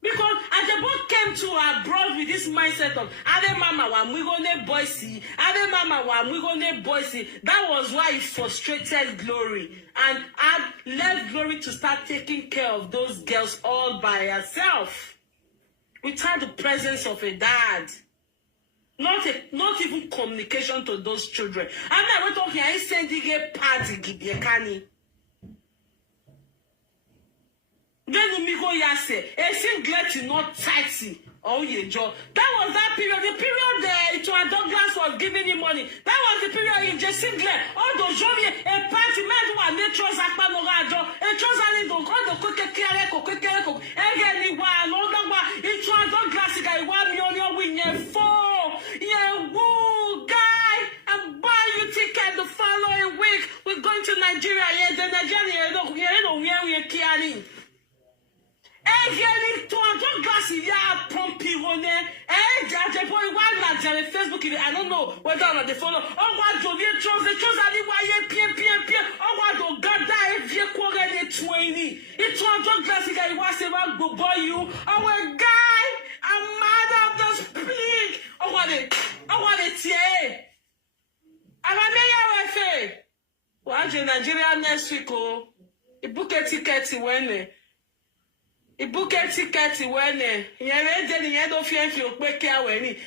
Because Ajebo came to abroad with this mindset of Ave Mama wa mwigone boise, Ave Mama wa mwigone boise. That was why he frustrated Glory and had left Glory to start taking care of those girls all by herself, without the presence of a dad. Not even communication to those children. And now we're talking, I sending a party, Gibiekani. Then we Yase, a singlet not tighty. Oh, yeah, Joe. That was that period. The period Joan Douglas was giving him money. That was the period in just singlet. All those jolly a party man who are nature's akpanorajo. A chosen don't all the cook again, one, all the one. It's Joan Douglas. I 1 million win your 4. Yeah, woo, guy. I'm buying you ticket the following week. We're going to Nigeria. Yeah, the Nigerian, look, you know, where we're carrying. Facebook, I don't know whether or not they follow. Oh, what do you chose? They chose PM. Oh, what do God die if you quarter 20? It's one dog classic. I was about to boy you. Oh, guy, I'm mad of the split. Oh, what it, yeah. I'm a mayor of it. Watch in Nigeria next week. Oh, a book a ticket when. I book a ticket when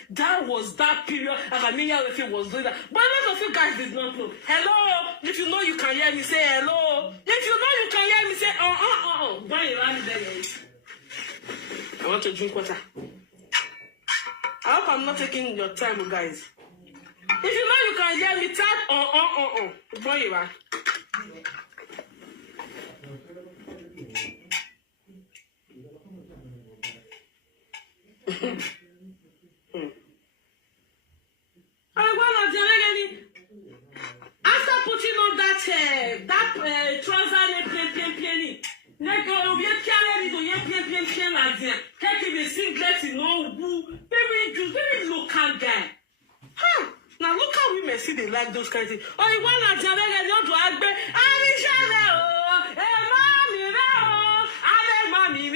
that was that period. If it was doing that. But a lot of you guys did not know. Hello, if you know you can hear me, say hello. If you know you can hear me, say Why you running there? I want to drink water. I hope I'm not taking your time, guys. If you know you can hear me, type Why you are? After putting on that trouser, penny. Nego, we carry it to like that. Take the singlet, no boo. Very local guy. Huh? Now look how women see they like those kinds of things. Oh, you want to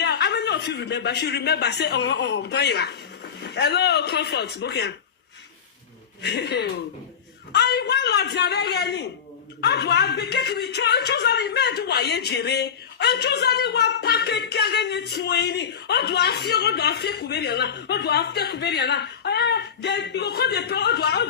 I don't know if you remember. She remember. Say, hello, comfort. Okay. I want to I be taking the chosen men to Wayajere. I chosen one packet carrying it 20. Or do I feel Kuberiana? Or do I feel Kuberiana? Then you call the power to our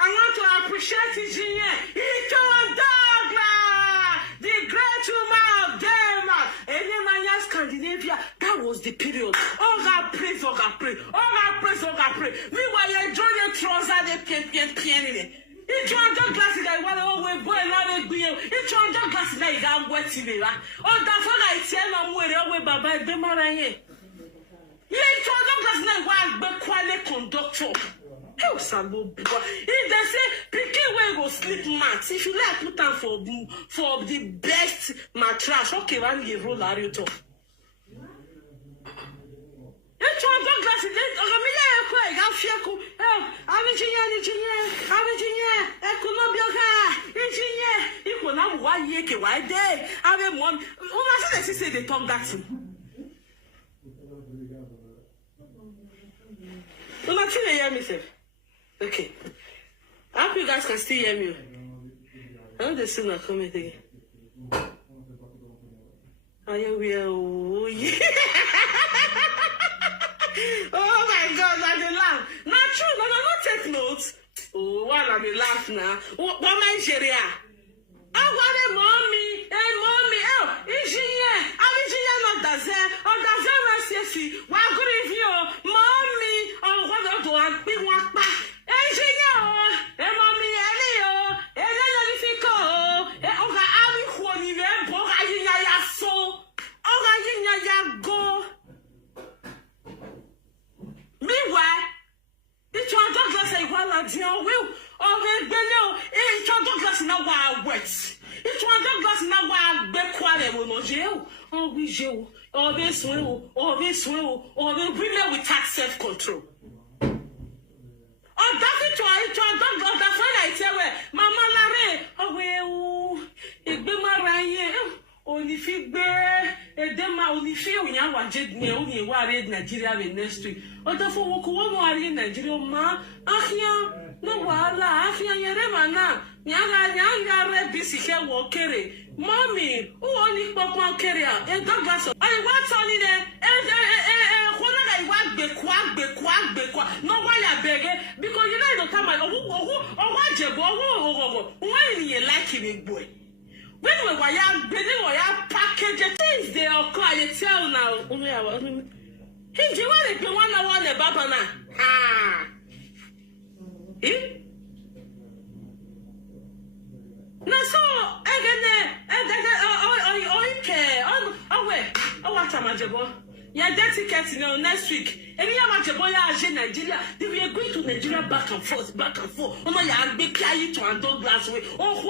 I want to appreciate it. Scandinavia, that was the period. Oh God, praise. Meanwhile, you enjoy your trouser, they piano. It's one glass I want to always boy and it's one glass I got wet in it. Oh, that's what I tell them where away Baba de Maraye. It's one glass I want quality conductor. How Sambo? If they say picking where go sleep mat, if you like put down for the best mattress, okay, one give roll out your top. It's one glass. They talk that to. Until they hear me, sir. Okay. I hope you guys can still hear me. I know the signal coming again. Oh, yeah. Oh my God, I dey laugh. Not true, no, take notes. Oh, while I dey laugh now. What my Nigeria? I want a mommy. Is she here? I'm here not does it. Why good if you, mommy? Oh, what do I be walk back? Is she here? Mommy, Elio, go. Meanwhile, it's your Douglas say, well, I deal will. Oh, it's your Douglas now wild wet. It's one Douglas now wild backward will not jail. Oh, we jail. Oh, this will. Women with tax self control. Oh, that's it. It's your Douglas. That's when I tell her, Mama Larry. Oh, well, it's been my right. Only if you bear Edema unifi unya waje ne uni wari Nigeria we next week. Odafo woku wo wari Nigeria ma ahia no wala ahia yere mana. Nyanga rebisi he wo kere. Mommy, who only papa kere a Douglas. I want on in there. No why I beg because you know the time I why you like him boy. When we were young, package things they are quiet tell now. Hey, do you want to one the baba now? Ah. No, so again, what am I? Yeah, that ticket next week. And you have a Nigeria. They were going to Nigeria back and forth. Oh no, you be carried to a Douglas way. Oh,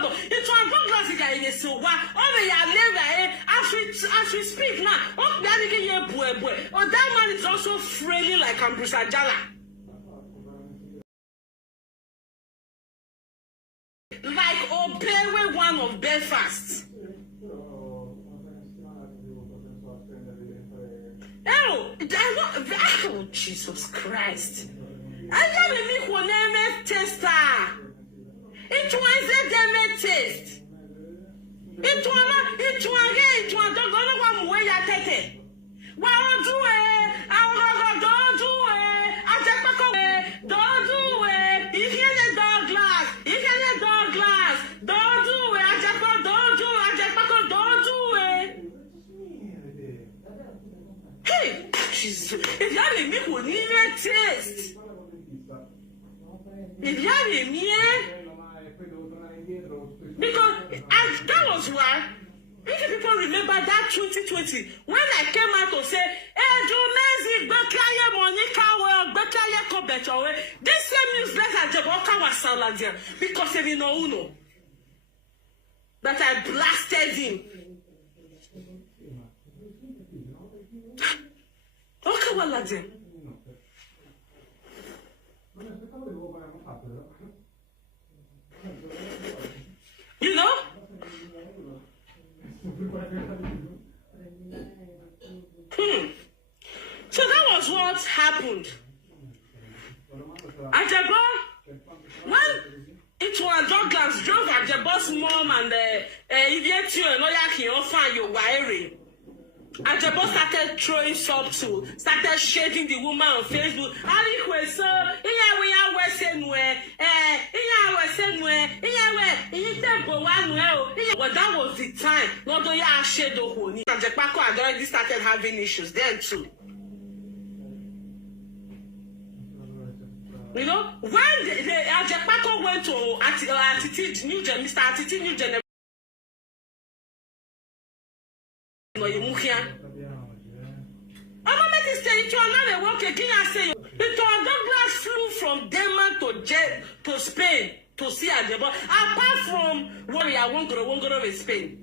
no, it's a Douglas guy. So what? Oh, they are never as we speak now. Oh, oh, that man is also frailing like Ambrose Ajala. Like Obewe, one of Belfast. Oh, Jesus Christ. I never make one name tester. It was a damn test. It was don't go one way at it. Well, do it. Don't do it. Ajepkako, don't do it. You hear the dog glass. You hear the dog glass. Don't do it. Ajepkako, don't do it. Ajepkako, don't do it. Hey, Jesus. If you have a meal, we need a taste. If you have a meal, because that was why. If people remember that 2020, when I came out to say, hey, Jumezi, Bekaya Monica, Bekaya Kobeto, this same newsletter Ajepkako was Saladia because they didn't know that I blasted him. Okay, well, Ladia. You know? So that was what happened. Ajebo, when it was Douglas drove Ajebo's mom and idiot you and Oyaki offer your wiring. Ajebo started throwing subtle, started shading the woman on Facebook. Well, that was the time. Not only I shade Ajepkako had already started having issues then too. You know, when the Ajepkako went to Attitude New Gen, Mr. Attitude New Generation. I'm not saying to another work again. I say it Douglas flew from Denmark to Spain to see Ajebo. Apart from Warrior Wongoro in Spain,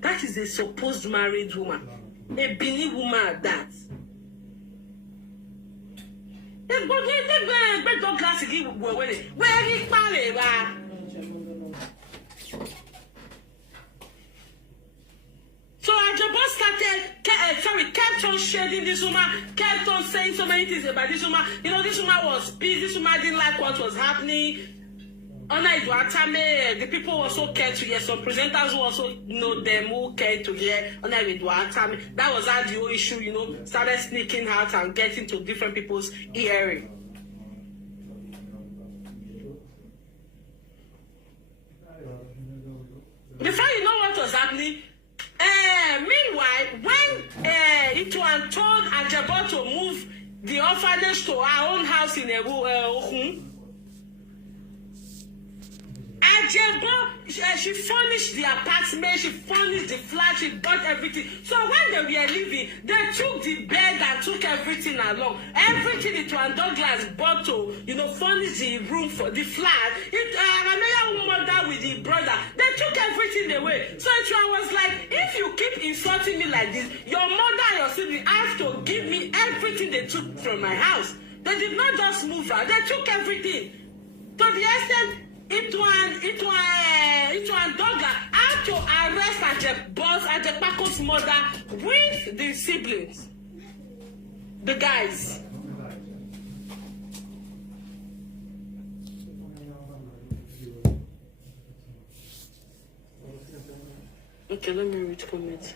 that is a supposed married woman, a Benin woman at that. Douglas where he so Ajebo kept on shading this woman, kept on saying so many things about this woman. You know, this woman was pissed, this woman didn't like what was happening. The people also cared to hear. Some presenters who also know them who cared to hear. That was how the whole issue, you know, started sneaking out and getting to different people's hearing. Before you know what was happening, meanwhile, when it was told Ajebo to move the orphanage to our own house in Ohun, Ajebo, she furnished the apartment, she furnished the flat, she bought everything. So when they were leaving, they took the bed and took everything along. Everything it was Douglas bought to, you know, furnish the room for the flat. Another mother with the brother, they took everything away. So it was like, if you keep insulting me like this, your mother and your sibling have to give me everything they took from my house. They did not just move out, they took everything. To the extent, it was Douglas. How have to arrest Ajepkako's mother with the siblings, the guys. Okay, let me read comments.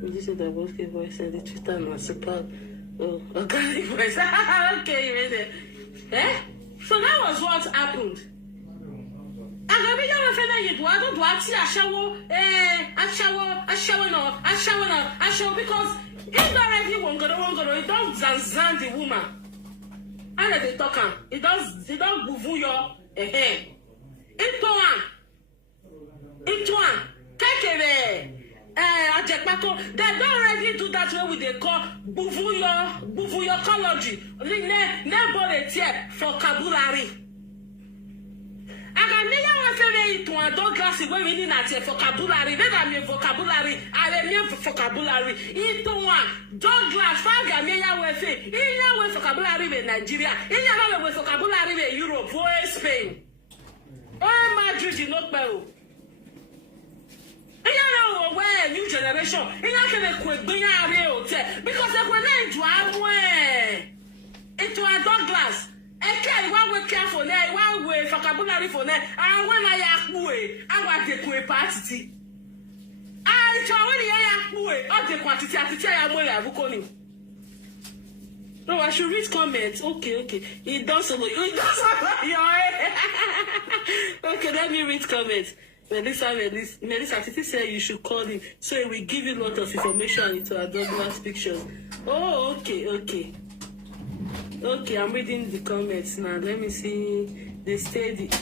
This is the working voice and the Twitter and super organic voice. Okay, you read it. Eh? So that was what happened. Because indirectly one go, it don't zanzan the woman. And they talk it don't move your into one. Take it. Ajepkako, they don't already do that way with they call buvuyocology. Vocabulary. Agamia was to a dog glass when we need vocabulary. Then I mean vocabulary. I mean vocabulary. Into one dog glass. Fagamia will say, in your way vocabulary in Nigeria, in your way vocabulary in Europe, or Spain. Oh, Madrid, you not well. Where new generation, because they were into a dog glass. Okay, one way careful there, one way vocabulary for there, and when I want the queer party. I the quantity. No, I should read comments. Okay. It does. Okay, let me read comments. Melissa said you should call him so he will give you a lot of information into our Douglas pictures. Oh, okay. Okay, I'm reading the comments now. Let me see. They stayed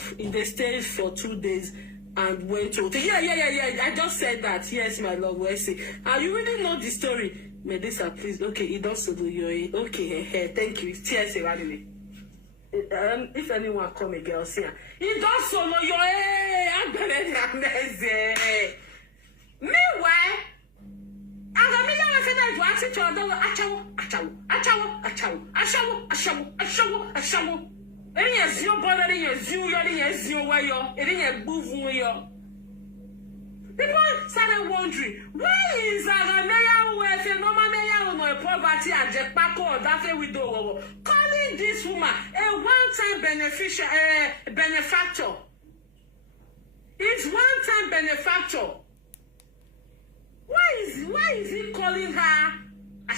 for 2 days and went to hotel. Yeah. I just said that. Yes, my love. We'll see. You really know the story. Melissa, please. Okay, it does do you. Okay, thank you. Cheers, anyway. If anyone come again, I'll see her. It does solo your I'm gonna meanwhile, I'm a million of that watch it to a show. Any as you bother in your zoo, where you're in a booth. People started wondering, why is Agamea with a normal or poverty and Ajepkako or that widow calling this woman a one-time benefactor? It's one-time benefactor. Why is he calling her a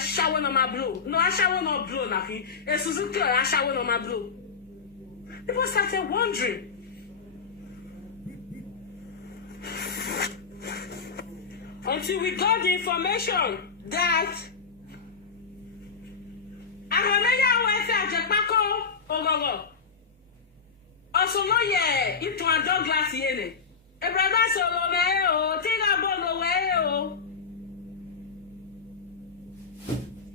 shower no my blue? No, a shower no blue, nothing. A Suzuki or a shower no my blue. People started wondering. Until we got the information that Ajepkako also no it to a dog glass yene. A brother solo take a ball away.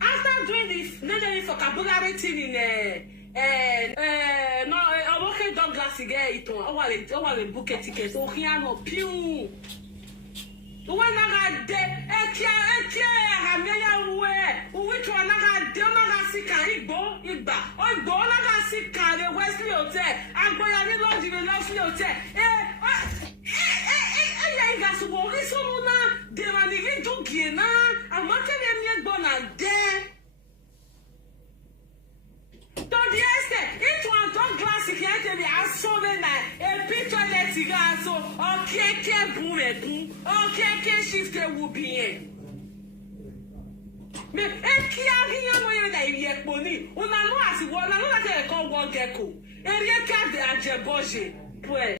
After doing this necessary vocabulary thing in no a walking dog glass again it all a book ticket so here no pew. When I got dead, we to another Demonasica, Igba, or Bonagasica, the Wesley Hotel, and Boyani Lodge in the Wesley Hotel. That's what we saw now. They are living to Gina, and what can they born and dead? Don't yes, it was dog glass again. They are so many. A picture let's go. So, okay, boom, okay, shift will be in. Me, Kia, yet money. When I know as one, I know that I call one gecko. And yet, cat the Ajeboje. Well,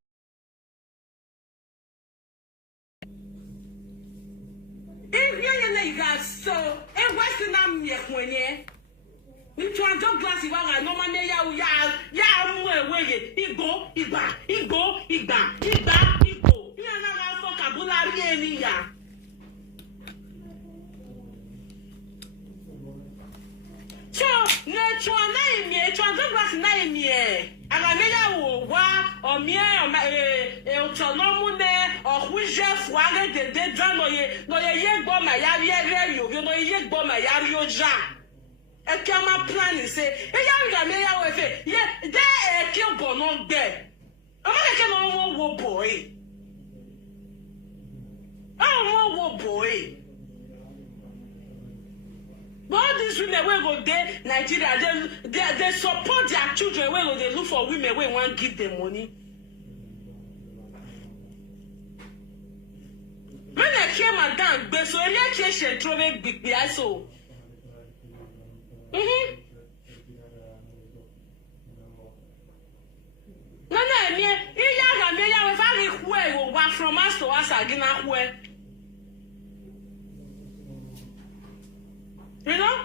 if you're so, and what's the name when you? Into a dog glass, you are no man, Igbo. Vocabulary enia. So, nature name, dog glass name, Agameya wa or me autonomune or which Jeff Wagger de drama no ye bomb my a camera plan say, a young Gameya with it, yeah, there a kill bonon bed. I'm not a boy. Oh, boy. But all these women will go there, Nigeria, they support their children when they look for women when want to give them money. When I came and down, but so I can't throw me big so. No, me, if I will walk from us to us again, you know?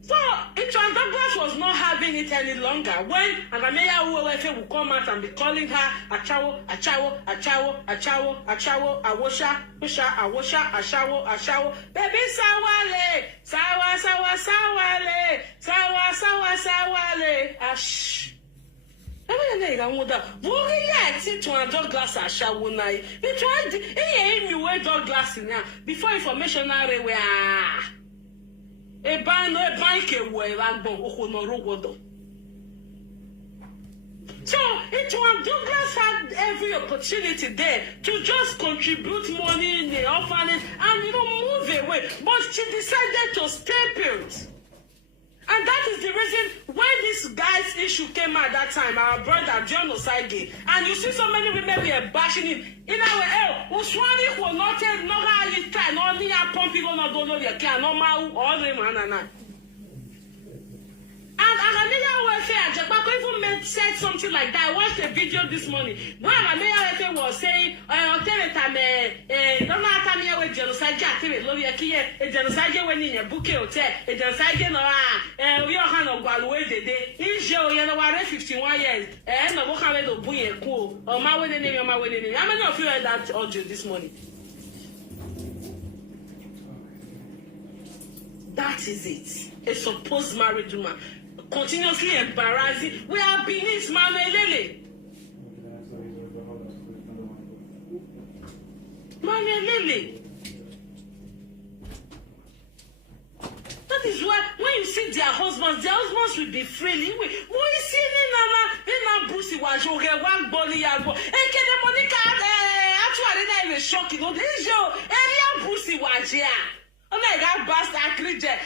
So, Douglas was not having it any longer. When Anameya Uwefe will come out and be calling her Achawo, Awosha, Ashawo, baby Sawale, Ash. Douglas Douglas before information so Douglas had every opportunity there to just contribute money in the orphanage and move away, but she decided to stay put. And that is the reason why this guy's issue came out that time, our brother John Osage. And you see so many women were bashing him. In our Uswani will not tell no how you try, no near pumping on a dollar, you can no more all the man. And Ajepkako even said something like that. I watched a video this morning. When Ajepkako was saying, don't know with genocide, a genocide when in a bouquet hotel, a genocide we are kind of Gualway the day. In show, 51 years, and no Mohammed of Buye Cool, or my wedding name, or my wedding name. How many of you heard that audio this morning? That is it. A supposed married woman. Continuously embarrassing. We are beneath Manelele. That is why when you see their husbands will be freely. We see Nana Brucey was your one body yago. And can the Monica actually shocking on this show? Area Brucey was here. Oh my God, bastard, I reject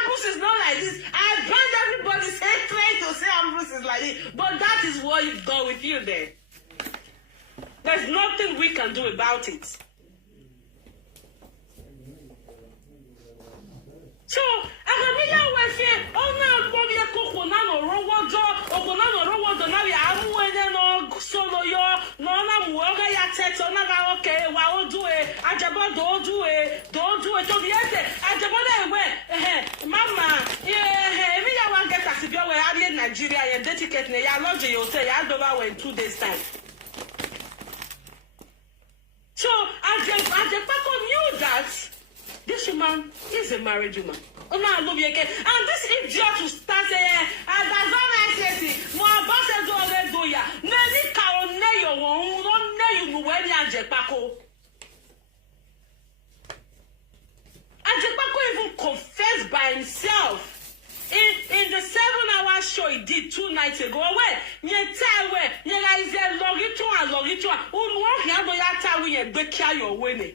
Ambrose is not like this. I ban everybody's hatred to say Ambrose is like this. But that is what you've got with you there. There's nothing we can do about it. So, Agamia was here. Oh no, Bobby Coconano, Rowodo, now you are no solo yo, no, Muoga Yatet, Naga, okay, well, do it. Ajabo, don't do it to the end. Ajabo, Mama, yeah, me, I want to get a severe way out in Nigeria and dedicate me. I love you, say, I'll go away in 2 days' time. So, Ajepkako knew that this woman is a married woman. Oh, no, I love you again. And this idiot to start saying, and that's all I say, my boss is all they do ya. Nani Kaoneyo, no, when Ajepkako. Ajepkako even confessed by himself. In the 7-hour show he did 2 nights ago, where you tell where you guys said logito, unwalk yabo yata we and bekia your winning.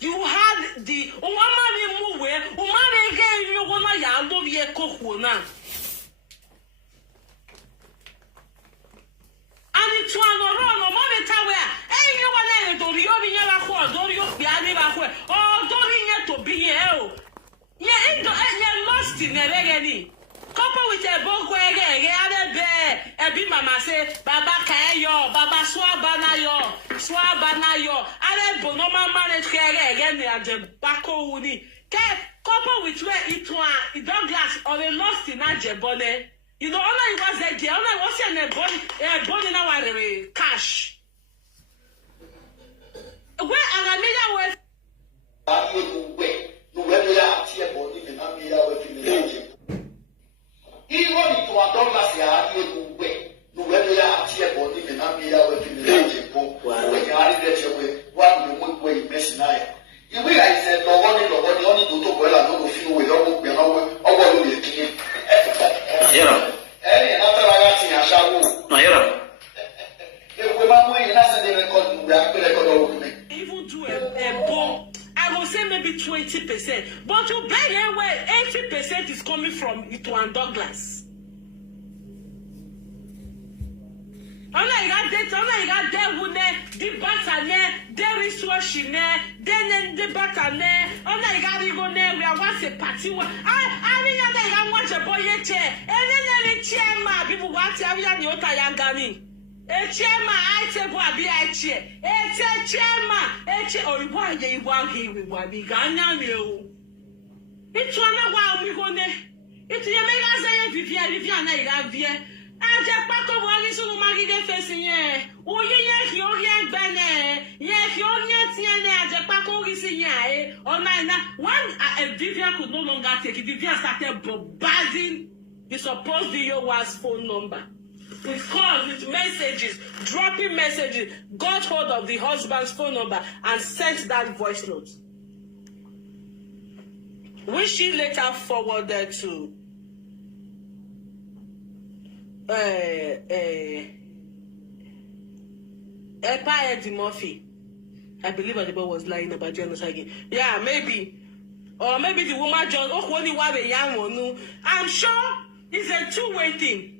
You had the It's one or no moment where, hey, you want to be over here, or do you be or do you to be here? Yeah, lost in a reggae. Couple with a book where a be mama say, Baba Kayo, Baba Swabana yo, I don't know manage again at the Bako Woody. Couple with where it was Douglas or a lost in Ajebone. You know, all I was a day, all I was in a body now cash. Where I was. Even if you are Douglas, you are here way. No, whether you are here or even a meal with the Ajepkako, when you are in the way, one way, Messina. You will, I said, no one, only to talk well, I don't feel with all we are over the king. Yeah. And after I got in a shower, no, yeah. If we are going to record, we are even do a ball. I will say maybe 20%, but to buy anywhere, 80% is coming from Ito and Douglas. Only got there, the batane, there is washing there, then the batane, only got to go there. We are once a party. I mean, I want a boy chair, and then chairman, people want to have your Yangani. A chairman, I say, what be I chair? A chairman, or why they want him with what be Ghana. It's one while we go there. It's your mega say, Vivian, I love you. Ajepkako wali sunu magide facing ye. O ye here bene. Ye tiene Ajepkako risi ye. When Vivian could no longer take it, Vivian started bombarding the supposed VO's phone number. With calls, with messages, dropping messages, got hold of the husband's phone number and sent that voice note. Which she later forwarded to Eddie Murphy. I believe the boy was lying about genocide. Yeah, maybe. Or maybe the woman just I'm sure it's a two-way thing.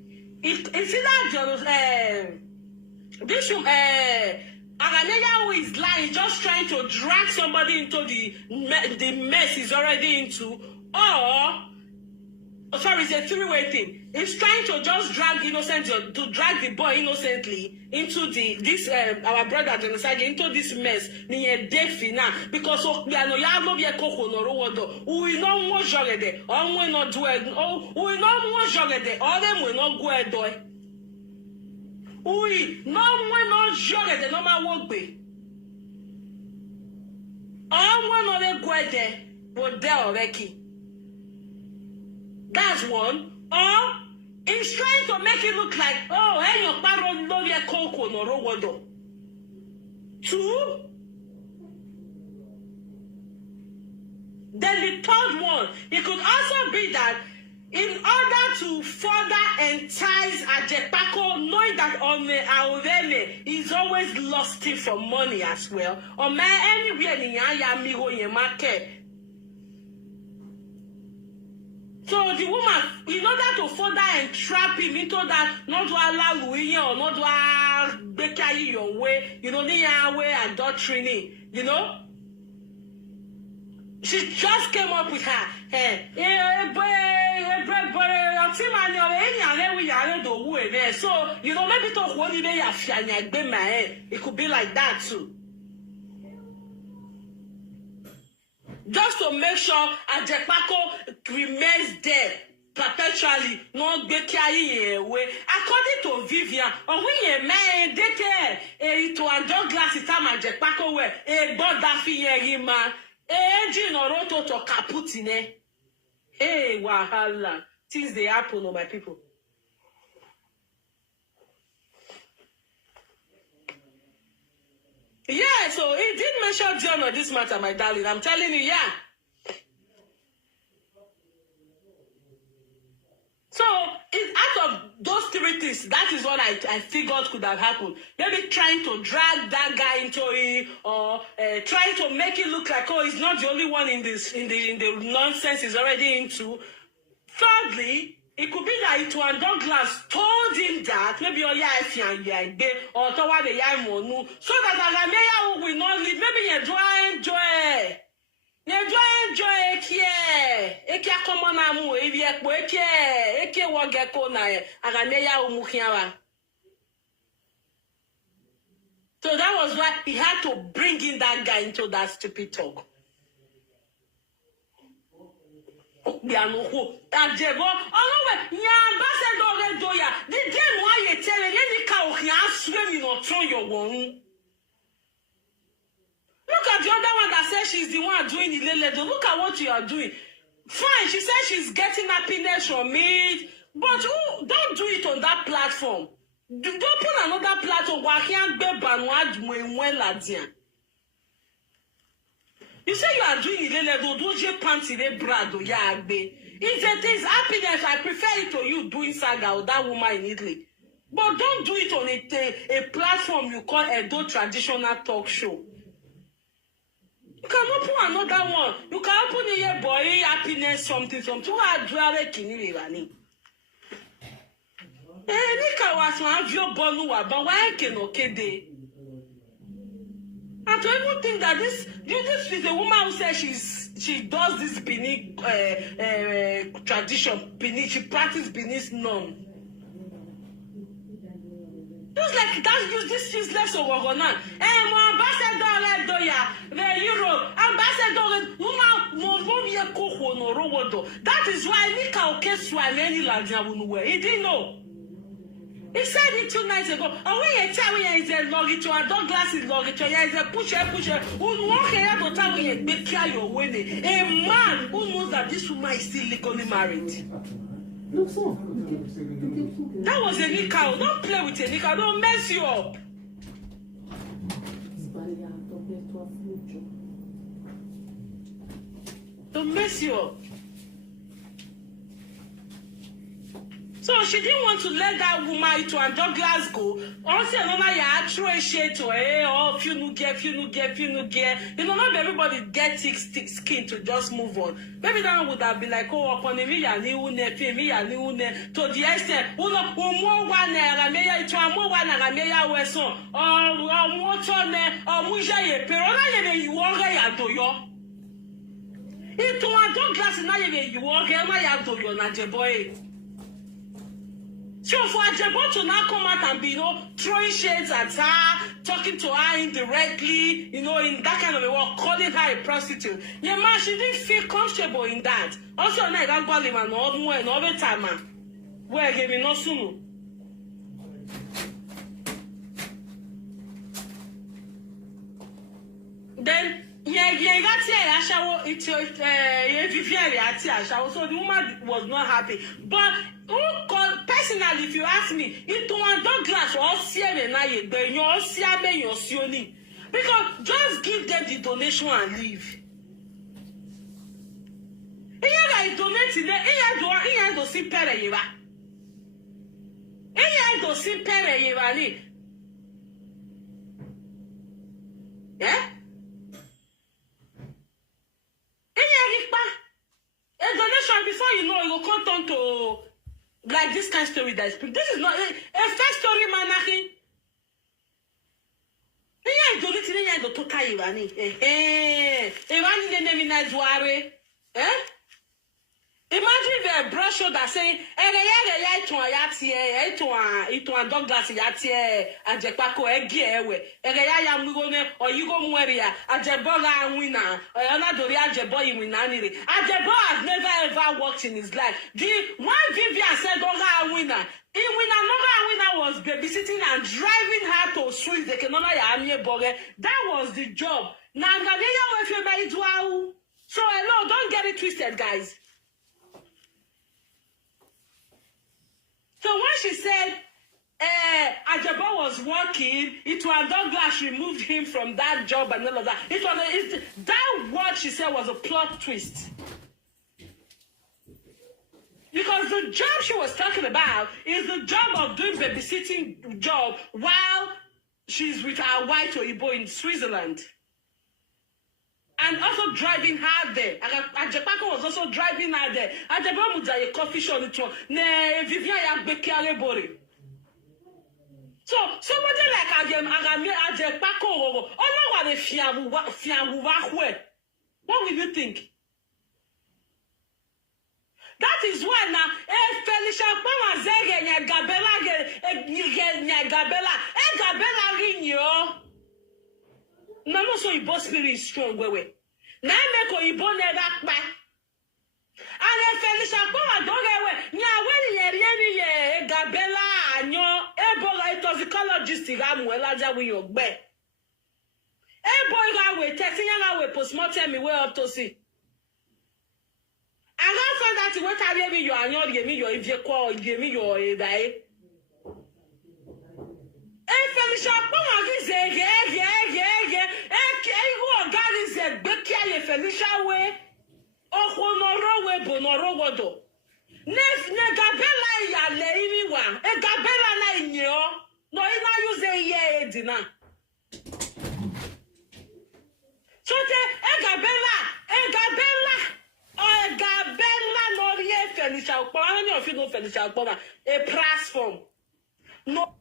It's either this Aganeya who is lying, just trying to drag somebody into the mess he's already into, or it's a three-way thing. It's trying to just drag the boy innocently into this our brother genocide into this mess. Because we are no be a coco no rodo. We no more jolly or we not do it. Oh, we no more jolly or them will not go a doy. We no more not jolly no matter what be. All one of them go there will there already. That's one. Or it's trying to make it look like, oh, hey, your parent no be a coco no rodo. Two. Then the third one, it could also be that in order to further entice Ajepkako, knowing that Aurele is always lusting for money as well, or anywhere in Yaya market. So the woman, in order to further entrap him into that, not to allow Louis or not to Bekai your way, the way adultery, she just came up with her. So, maybe talk one day it could be like that too. Just to make sure Ajepkako remains there perpetually, not be carrying away. According to Vivian, or we man date to a Douglas time Ajepkako way, a bodafi man, Jino roto to kaputine. Hey, wahala. Things they happen, my people. Yeah, so he did mention John on this matter, my darling. I'm telling you, yeah. So, out of those three things, that is what I figured could have happened. Maybe trying to drag that guy into it, or trying to make it look like, he's not the only one in the nonsense he's already into. Thirdly, It could be that it was Douglas told him that maybe or toward the Yamonu, so that Agameya will not leave. Maybe you enjoy. You enjoy Ekia Komonamu, Eke Wageko na Agameya Umukiawa. So that was why he had to bring in that guy into that stupid talk. Ajebo, ambassador Doya. The day why you tell any cow can swim in or throw your one. Look at the other one that says she's the one doing the lele. Look at what you are doing. Fine, she says she's getting happiness from it, but don't do it on that platform. Don't put another platform where I can't be banwad. You say you are doing it, don't you panty the brado yagbe. If it is happiness, I prefer it to you doing saga or that woman in Italy. But don't do it on a platform you call a traditional talk show. You can open another one. You can open a year boy happiness something. Who are driving kinirani? Nika was one of your bonua, but why can okay? And to even think that this is a woman who says she does this Benin tradition, Benin, she practices Benin's norm. Just like that, use this useless Ogogonan. Ambassador Doya, the Europe, Ambassador that is why Nika Okeswa many Ladia. He didn't know. He said it 2 nights ago. And when you tell me is a luggage or a dog glass is luggage or is a pusher, who walk here to tell me make care your wedding. A man who knows that this woman is still legally married. That was a Nika. Don't play with a Nika. Don't mess you up. Don't mess you up. So she didn't want to let that woman to and Douglas go. Also, another throw shade to her. Oh, if you no get. You know, not everybody get thick skin to just move on. Maybe that one would have been like, oh, upon me, to the extent, more one, Rameya, to a more one, Rameya, Wesson, or Motone, or Mujaye, Perona, you walk at Doyo. Into a Douglas, and you walk at Doyo, Najeboy. So for Ajepkako to now come out and be, throwing shades at her, talking to her indirectly, in that kind of a way, calling her a prostitute. Yeah, man, she didn't feel comfortable in that. Also, I got call him and all the time, man. Where gave me no sunu. Then, so the woman was not happy. But personally, if you ask me, it was Douglas or because just give them the donation and leave. Yeah? A donation before you know it will come down to like this kind of story that is. This is not a first story, man. Imagine if a brochure that saying, to a Douglas Ajepkako or you go Mweria, Ajeboga winner, or another Ajeboy winner. Ajebo has never ever worked in his life. The one Vivian said, winner. Winner was babysitting and driving her to Swiss. That was the job. So hello, don't get it twisted, guys. So when she said Ajepkako was working, it was Douglas removed him from that job and all of that. That word she said was a plot twist. Because the job she was talking about is the job of doing babysitting job while she's with her white Oyibo in Switzerland. and also driving her there. Ajepkako was also driving her there. Ajepkako was a coffee shop. Ne Vivian Yagbeki Bori. So somebody like Ajepkako, what will you think? That is why now, Felicia Pama Zege Gabella Rinyo. No, so Ibo spirit is strong, way. Now make Ibo never back. And Felicia Pama don't get away. Nya when ye Gabella and your Ebola toxicologist Ramuela with your bed. Ebola we testing away postmortem me way up to see. And after that, what I give you, and you're giving your if you call, give me your day. And Felicia, Pama is God is a Becky Felicia way. Oh, Honoro way, Bonoro Wado. Negabella, ya lady one. A Gabella, nine yo. No, I use a year dinner. So, Gabella. Gabella no Felicia Okpoma. How many of you know Felicia Okpoma? A platform. No.